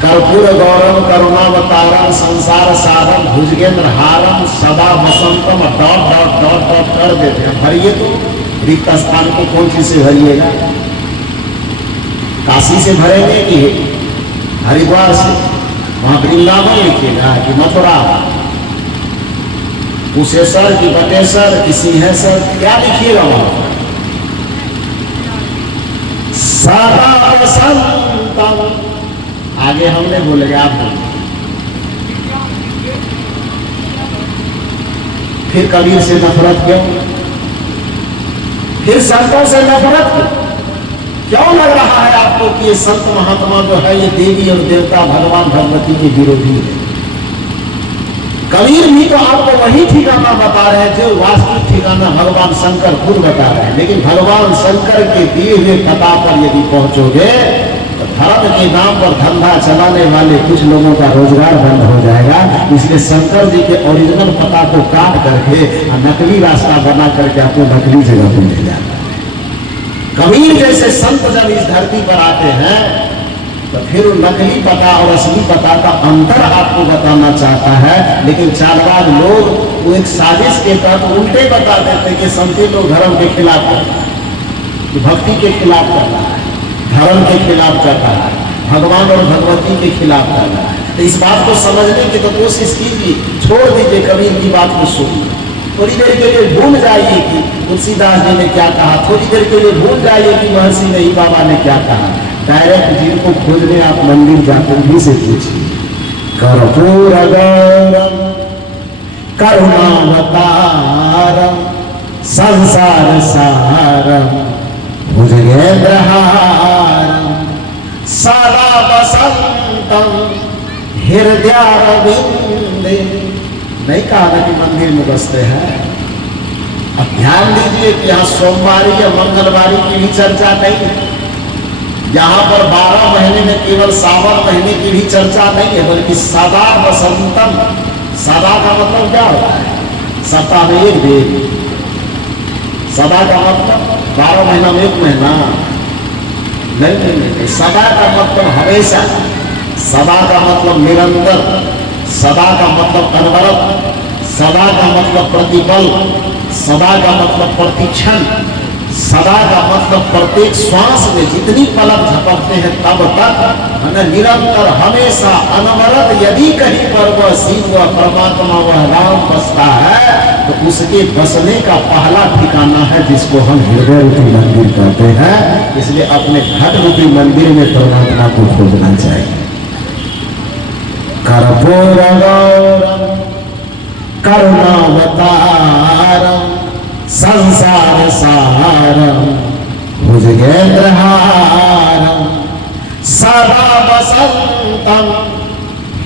कर्पूर गौरम करुणावतारम संसार सारम भुजगेंद्र हारम सदा बसंतम, डॉट डॉट डॉट डॉट कर देते हैं। भरिए तो रिक्त स्थान को कौन चीज से भरिएगा? काशी से भरेंगे कि हरिद्वार से? वहां वृंदावन लिखिएगा कि मथुरा? कुशेश्वर की बटेश्वर की सिंहेश्वर, क्या लिखिएगा वहां? सदा बसंतम। आगे हमने बोलेगा, आप बोलेंगे। फिर कबीर से नफरत क्यों? फिर संतों से नफरत क्यों लग रहा है आपको कि ये संत महात्मा जो है ये देवी और देवता भगवान भगवती के विरोधी है? कबीर भी तो आपको वही ठिकाना बता रहे हैं जो वास्तविक ठिकाना भगवान शंकर खुद बता रहे हैं। लेकिन भगवान शंकर के दिए हुए पता पर यदि पहुंचोगे तो धर्म के नाम पर धंधा चलाने वाले कुछ लोगों का रोजगार बंद हो जाएगा। इसलिए शंकर जी के ओरिजिनल पता को काट करके नकली रास्ता बना करके आपको नकली जगह पर ले जाता है। कबीर जैसे संत जब इस धरती पर आते हैं तो फिर नकली पता और असली पता का अंतर आपको बताना चाहता है। लेकिन चालबाज लोग वो एक साजिश के तहत उल्टे बता देते कि संती लोग धर्म के खिलाफ करता है, भक्ति के खिलाफ कर रहा है, धर्म के खिलाफ कर रहा है, भगवान और भगवती के खिलाफ कर रहा है। तो इस बात को समझने की तो कोशिश कीजिए, छोड़ दीजिए कबीर की बात को सुनिए। थोड़ी देर के लिए भूल जाइए कि तुलसीदास जी ने क्या कहा, थोड़ी देर के लिए भूल जाइए कि महर्षि नहीं बाबा ने क्या कहा। डायरेक्ट जिनको खोजने आप मंदिर जाकर भी से पूछिए। कर्पूर गौरम करुणावतारम संसार सारम भुजगेंद्रहारम सदा वसंतम हृदयारविंदे। नहीं कहा था कि मंदिर में बसते हैं। अब ध्यान दीजिए कि यहाँ सोमवारी या मंगलवारी की भी चर्चा नहीं है। यहाँ पर 12 महीने में केवल सावन महीने की भी चर्चा नहीं है, बल्कि सदा वसंतम। सदा का मतलब क्या होता है? सप्ताह में एक दिन। सदा का मतलब 12 महीना में एक महीना नहीं। सदा का मतलब हमेशा, सदा का मतलब निरंतर, सदा का मतलब अनवरत, सदा का मतलब प्रतिपल, सदा का मतलब प्रतिक्षण, सदा का मतलब प्रत्येक श्वास में जितनी पलक झपकते हैं तब तक निरंतर हमेशा अनवरत। यदि कहीं पर वह शिव वह परमात्मा वह राम बसता है तो उसके बसने का पहला ठिकाना है जिसको हम हृदय रूपी मंदिर कहते हैं। इसलिए अपने घट रूपी मंदिर में परमात्मा को खोजना चाहिए। कर्पूर गौरम करुणावतारम संसार सारम भुजगेंद्रहारम सदा वसंतम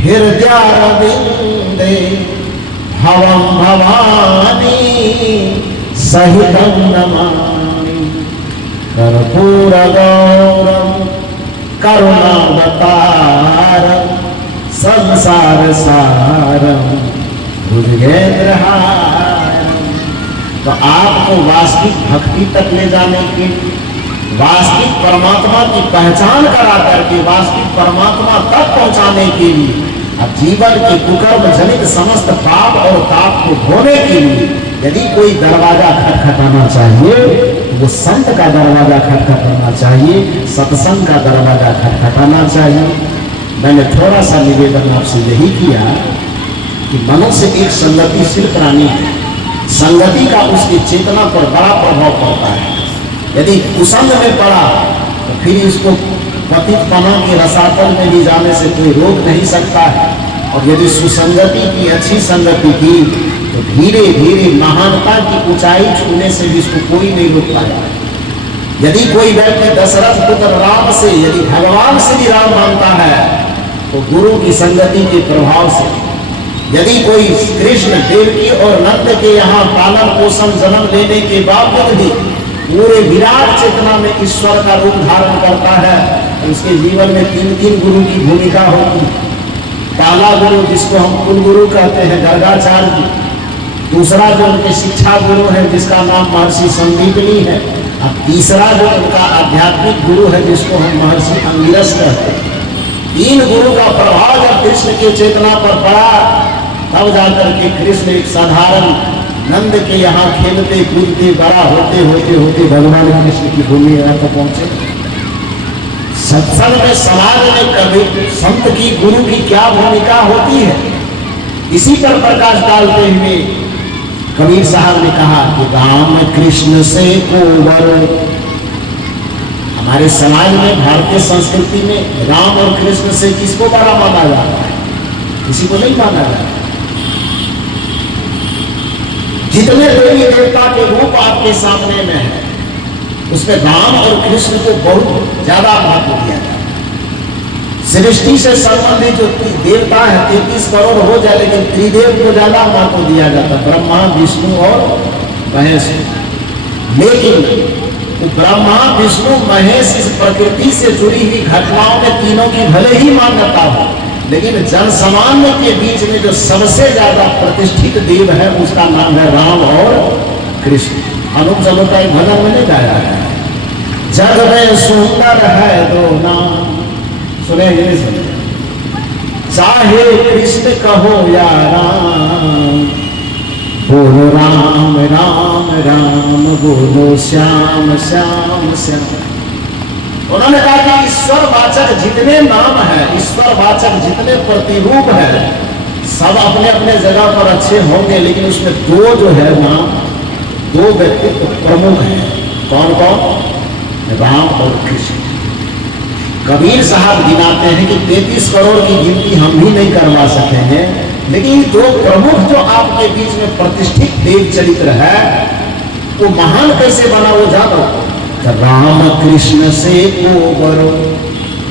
हृदयारविंदे भवम भवानी सहितं नमामि। कर्पूर गौरम करुणावतारम संसार सारम भुजगेंद्रहारम। तो आपको वास्तविक भक्ति तक ले जाने की, वास्तविक परमात्मा की पहचान करा करके वास्तविक परमात्मा तक पहुंचाने के लिए, अब जीवन के कुकर्म जनित समस्त पाप और ताप को धोने के लिए यदि कोई दरवाजा खटखटाना चाहिए तो वो संत का दरवाजा खटखटाना चाहिए, सत्संग का दरवाजा खटखटाना चाहिए। मैंने थोड़ा सा निवेदन आपसे यही किया कि मनुष्य एक संगतिशील प्राणी है। संगति का उसकी चेतना पर बड़ा प्रभाव पड़ता है। यदि कुसंग में पड़ा तो फिर इसको पतितपना के रसातल में भी जाने से कोई रोक नहीं सकता है। और यदि सुसंगति की, अच्छी संगति की, तो धीरे धीरे महानता की ऊंचाई छूने से भी इसको कोई नहीं रोक पाएगा। यदि कोई व्यक्ति दशरथ पुत्र राम से, यदि भगवान श्री राम मानता है तो गुरु की संगति के प्रभाव से, यदि कोई कृष्ण देवकी और नंद के यहाँ पालन पोषण जन्म लेने के बावजूद भी पूरे विराट चेतना में ईश्वर का रूप धारण करता है तो उसके जीवन में 3 गुरु की भूमिका होगी। पहला गुरु जिसको हम कुल गुरु कहते हैं गर्गाचार्य जी, दूसरा जो उनके शिक्षा गुरु है जिसका नाम महर्षि संदीपनी है, और तीसरा जो उनका आध्यात्मिक गुरु है जिसको हम महर्षि अंगिरस कहते हैं। 3 गुरु का प्रभाव जब कृष्ण की चेतना पर पड़ा तब जाकर के कृष्ण एक साधारण नंद के यहाँ खेलते कूदते बड़ा होते होते होते भगवान कृष्ण की भूमि पर पहुंचे। सत्संग में, समाज में कभी संत की, गुरु की क्या भूमिका होती है, इसी पर प्रकाश डालते हुए कबीर साहब ने कहा कि राम कृष्ण से कोवर। हमारे समाज में, भारतीय संस्कृति में राम और कृष्ण से किसको बड़ा माना जाता है? किसी को नहीं माना जाता। जितने देवी देवता के रूप आपके सामने में है उसमें राम और कृष्ण को बहुत ज्यादा महत्व दिया जाता है। सृष्टि से संबंधित जो देवता है 33 करोड़ हो जाए, लेकिन त्रिदेव को ज्यादा महत्व दिया जाता है, ब्रह्मा विष्णु और महेश। लेकिन तो ब्रह्मा विष्णु महेश इस प्रकृति से जुड़ी हुई घटनाओं में तीनों की भले ही मान्यता हो, लेकिन जन सामान्य के बीच में जो सबसे ज्यादा प्रतिष्ठित देव है उसका नाम है राम और कृष्ण। अनूप जलोटा एक भजन में नहीं गाया है, जग में सुंदर है दो नाम, सुने ये नहीं सुने, चाहे कृष्ण कहो या राम, बोलो राम राम राम, बोलो श्याम श्याम श्याम। उन्होंने कहा कि ईश्वर वाचक जितने नाम है, ईश्वर वाचक जितने प्रतिरूप है, सब अपने अपने जगह पर अच्छे होंगे, लेकिन उसमें दो जो है नाम, दो व्यक्तित्व प्रमुख हैं। कौन कौन? राम और कृष्ण। कबीर साहब गिनाते हैं कि 33 करोड़ की गिनती हम भी नहीं करवा सकेंगे, लेकिन दो प्रमुख जो आपके बीच में प्रतिष्ठित देव चरित्र है, वो महान कैसे बना वो जानो। राम कृष्ण से को बरो,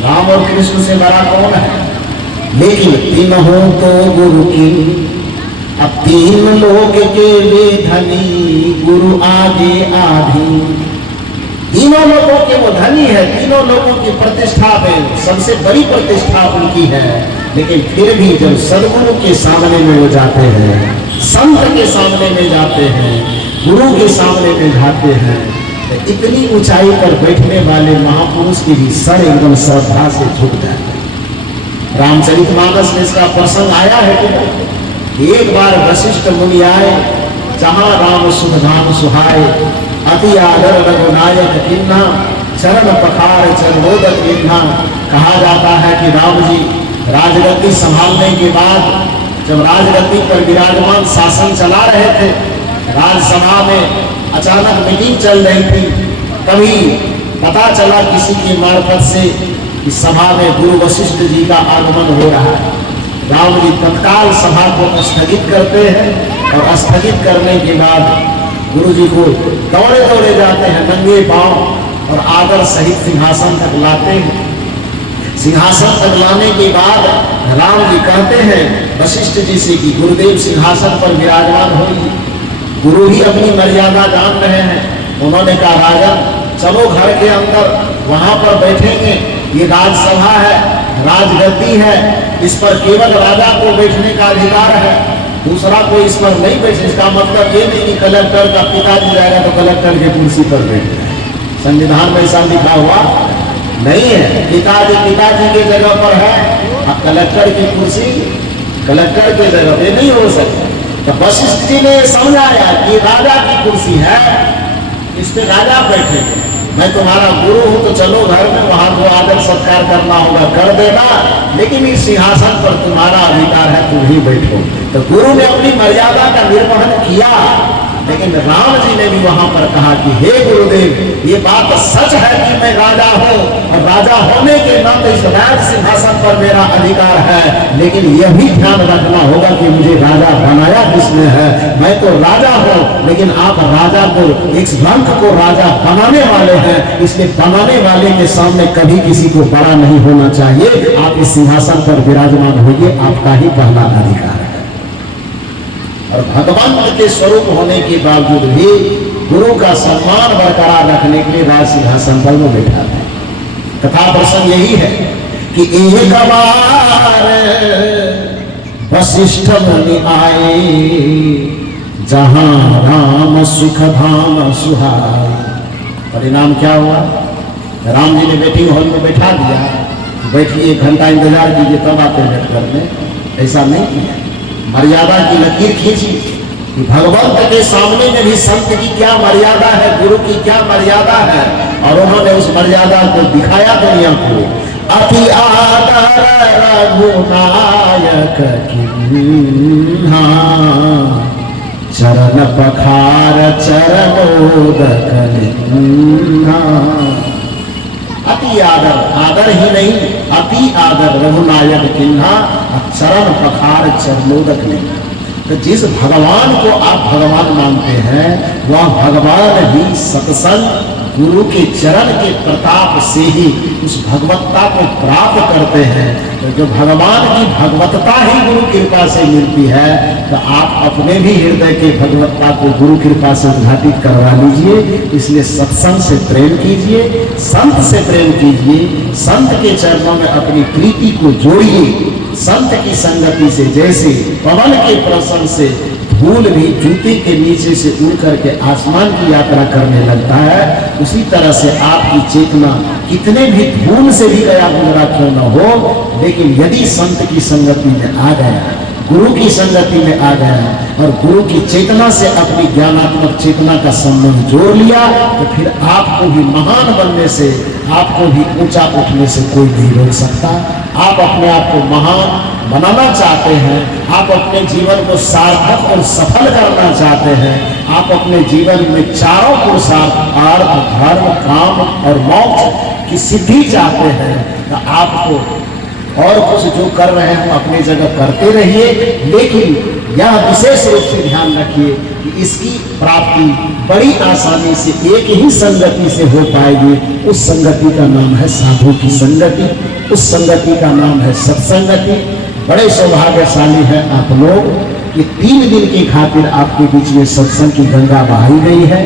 राम और कृष्ण से बड़ा कौन है? लेकिन तीनों तो गुरु की, अब तीन लोग के वे धनी, गुरु आगे आधी। तीनों लोगों के वो धनी है, तीनों लोगों की प्रतिष्ठा में सबसे बड़ी प्रतिष्ठा उनकी है, लेकिन फिर भी जब सदगुरु के सामने में वो जाते हैं, संत के सामने में जाते हैं, गुरु के सामने में जाते हैं, तो इतनी ऊंचाई पर बैठने वाले महापुरुष की भी सर एकदम श्रद्धा से झुक जाते हैं। रामचरितमानस में इसका प्रसंग आया है कि एक बार वशिष्ठ मुनि आए, जहां राम सुखधाम सुहाए, अति आदर रघुनायक किन्ना, चरण पखार चरणोदक किन्ना। कहा जाता है कि राम जी राजगद्दी संभालने के बाद जब राजगद्दी पर विराजमान शासन चला रहे थे, राजसभा में अचानक मीटिंग चल रही थी, तभी पता चला किसी की मार्फत से कि सभा में गुरु वशिष्ठ जी का आगमन हो रहा है। राम जी तत्काल सभा को स्थगित करते हैं और स्थगित करने के बाद गुरु जी को दौड़े दौड़े जाते हैं नंगे पांव और आदर सहित सिंहासन तक लाते हैं। सिंहासन तक लाने के बाद राम जी कहते हैं वशिष्ठ जी से कि गुरुदेव सिंहासन पर विराजमान होइए। गुरु ही अपनी मर्यादा जान रहे हैं। उन्होंने कहा राजन चलो घर के अंदर, वहां पर बैठेंगे, ये राजसभा है, राजगद्दी है, इस पर केवल राजा को बैठने का अधिकार है, दूसरा कोई इस पर नहीं बैठे। इसका मतलब ये नहीं कि कलेक्टर का पिताजी जाएगा तो कलेक्टर की कुर्सी पर बैठ जाए, संविधान में ऐसा लिखा हुआ नहीं है। पिताजी के जगह पर है, अब कलेक्टर की कुर्सी कलेक्टर के जगह पे नहीं हो सकती। तो वशिष्ठ जी ने समझाया कि राजा की कुर्सी है, इस पे राजा बैठे, मैं तुम्हारा गुरु हूं तो चलो घर में, वहां को आदर सत्कार करना होगा कर देना, लेकिन इस सिंहासन पर तुम्हारा अधिकार है, तुम ही बैठो। तो गुरु ने अपनी मर्यादा का निर्वहन किया, लेकिन राम जी ने भी वहां पर कहा कि हे गुरुदेव, ये बात सच है कि मैं राजा हूं और राजा होने के नाते इस राज सिंहासन पर मेरा अधिकार है, लेकिन यह भी ध्यान रखना होगा कि मुझे राजा बनाया किसने है। मैं तो राजा हूं, लेकिन आप राजा को, एक वंश को राजा बनाने वाले हैं, इसलिए बनाने वाले के सामने कभी किसी को बड़ा नहीं होना चाहिए। आप इस सिंहासन पर विराजमान होइए, आपका ही पहला अधिकार है। और भगवान के स्वरूप होने के बावजूद भी गुरु का सम्मान बरकरार रखने के लिए राज सिंहासन पर वो बैठा है। कथा प्रसंग यही है कि एक बार वशिष्ठ मुनि आए, जहां राम सुख धाम सुहाए। परिणाम क्या हुआ? राम जी ने मीटिंग हॉल में बैठा दिया, बैठिए, 1 घंटा इंतजार कीजिए तब आते हैं करने, ऐसा नहीं किया। मर्यादा की लकीर खींची कि भगवंत के सामने में भी संत की क्या मर्यादा है, गुरु की क्या मर्यादा है, और उन्होंने उस मर्यादा को दिखाया दुनिया को। अति आदर रघुनायक किन्हा, चरण पखार चरणोदक निन्हा। अति आदर, आदर ही नहीं अति आदर रघुनायक किन्हा, चरण पखार चरणोदक निन्हा। तो जिस भगवान को आप भगवान मानते हैं वह भगवान ही सत्संग गुरु के चरण के प्रताप से ही उस भगवत्ता को प्राप्त करते हैं। तो जो भगवान की भगवत्ता ही गुरु कृपा से मिलती है, तो आप अपने भी हृदय के भगवत्ता को गुरु कृपा से उद्घाटित करवा लीजिए। इसलिए सत्संग से प्रेम कीजिए, संत से प्रेम कीजिए, संत के चरणों में अपनी प्रीति को जोड़िए। संत की संगति से जैसे पवन के प्रसन्न से धूल भी जूते के नीचे से उड़ करके आसमान की यात्रा करने लगता है, उसी तरह से आपकी चेतना कितने भी धूल से भी गया गुजरा क्यों न हो, लेकिन यदि संत की संगति में आ गया, गुरु की संगति में आ गया और गुरु की चेतना से अपनी ज्ञानात्मक चेतना का संबंध जोड़ लिया, तो फिर आपको भी महान बनने से, आपको भी ऊंचा उठने से कोई नहीं रोक सकता। आप अपने आप को महान बनाना चाहते हैं, आप अपने जीवन को सार्थक और सफल करना चाहते हैं, आप अपने जीवन में चारों पुरुषार्थ अर्थ, धर्म, काम और मोक्ष की सिद्धि चाहते हैं, तो आपको और कुछ जो कर रहे हैं अपनी जगह करते रहिए, लेकिन यह विशेष रूप से ध्यान रखिए कि इसकी प्राप्ति बड़ी आसानी से एक ही संगति से हो पाएगी। उस संगति का नाम है साधु की संगति, उस संगति का नाम है सत्संगति। बड़े सौभाग्यशाली हैं आप लोग कि 3 दिन की खातिर आपके बीच में सत्संग की गंगा बहाई गई है।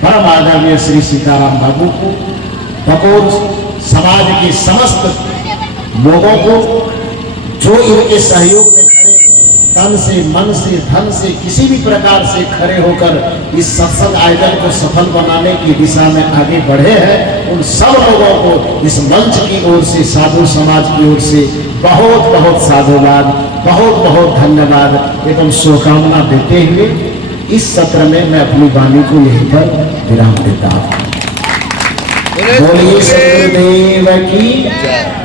परम आदरणीय श्री सीताराम बाबू को, बकोर समाज के समस्त लोगों को जो इनके सहयोग में खड़े, तन से, मन से, धन से, किसी भी प्रकार से खड़े होकर इस सत्संग आयोजन को सफल बनाने की दिशा में आगे बढ़े हैं, उन सब लोगों को इस मंच की ओर से, साधु समाज की ओर से बहुत बहुत साधुवाद, बहुत बहुत धन्यवाद एवं शुभकामना देते हुए इस सत्र में मैं अपनी वाणी को यहीं पर विराम देता हूँ। बोलिए सतगुरुदेव की जय।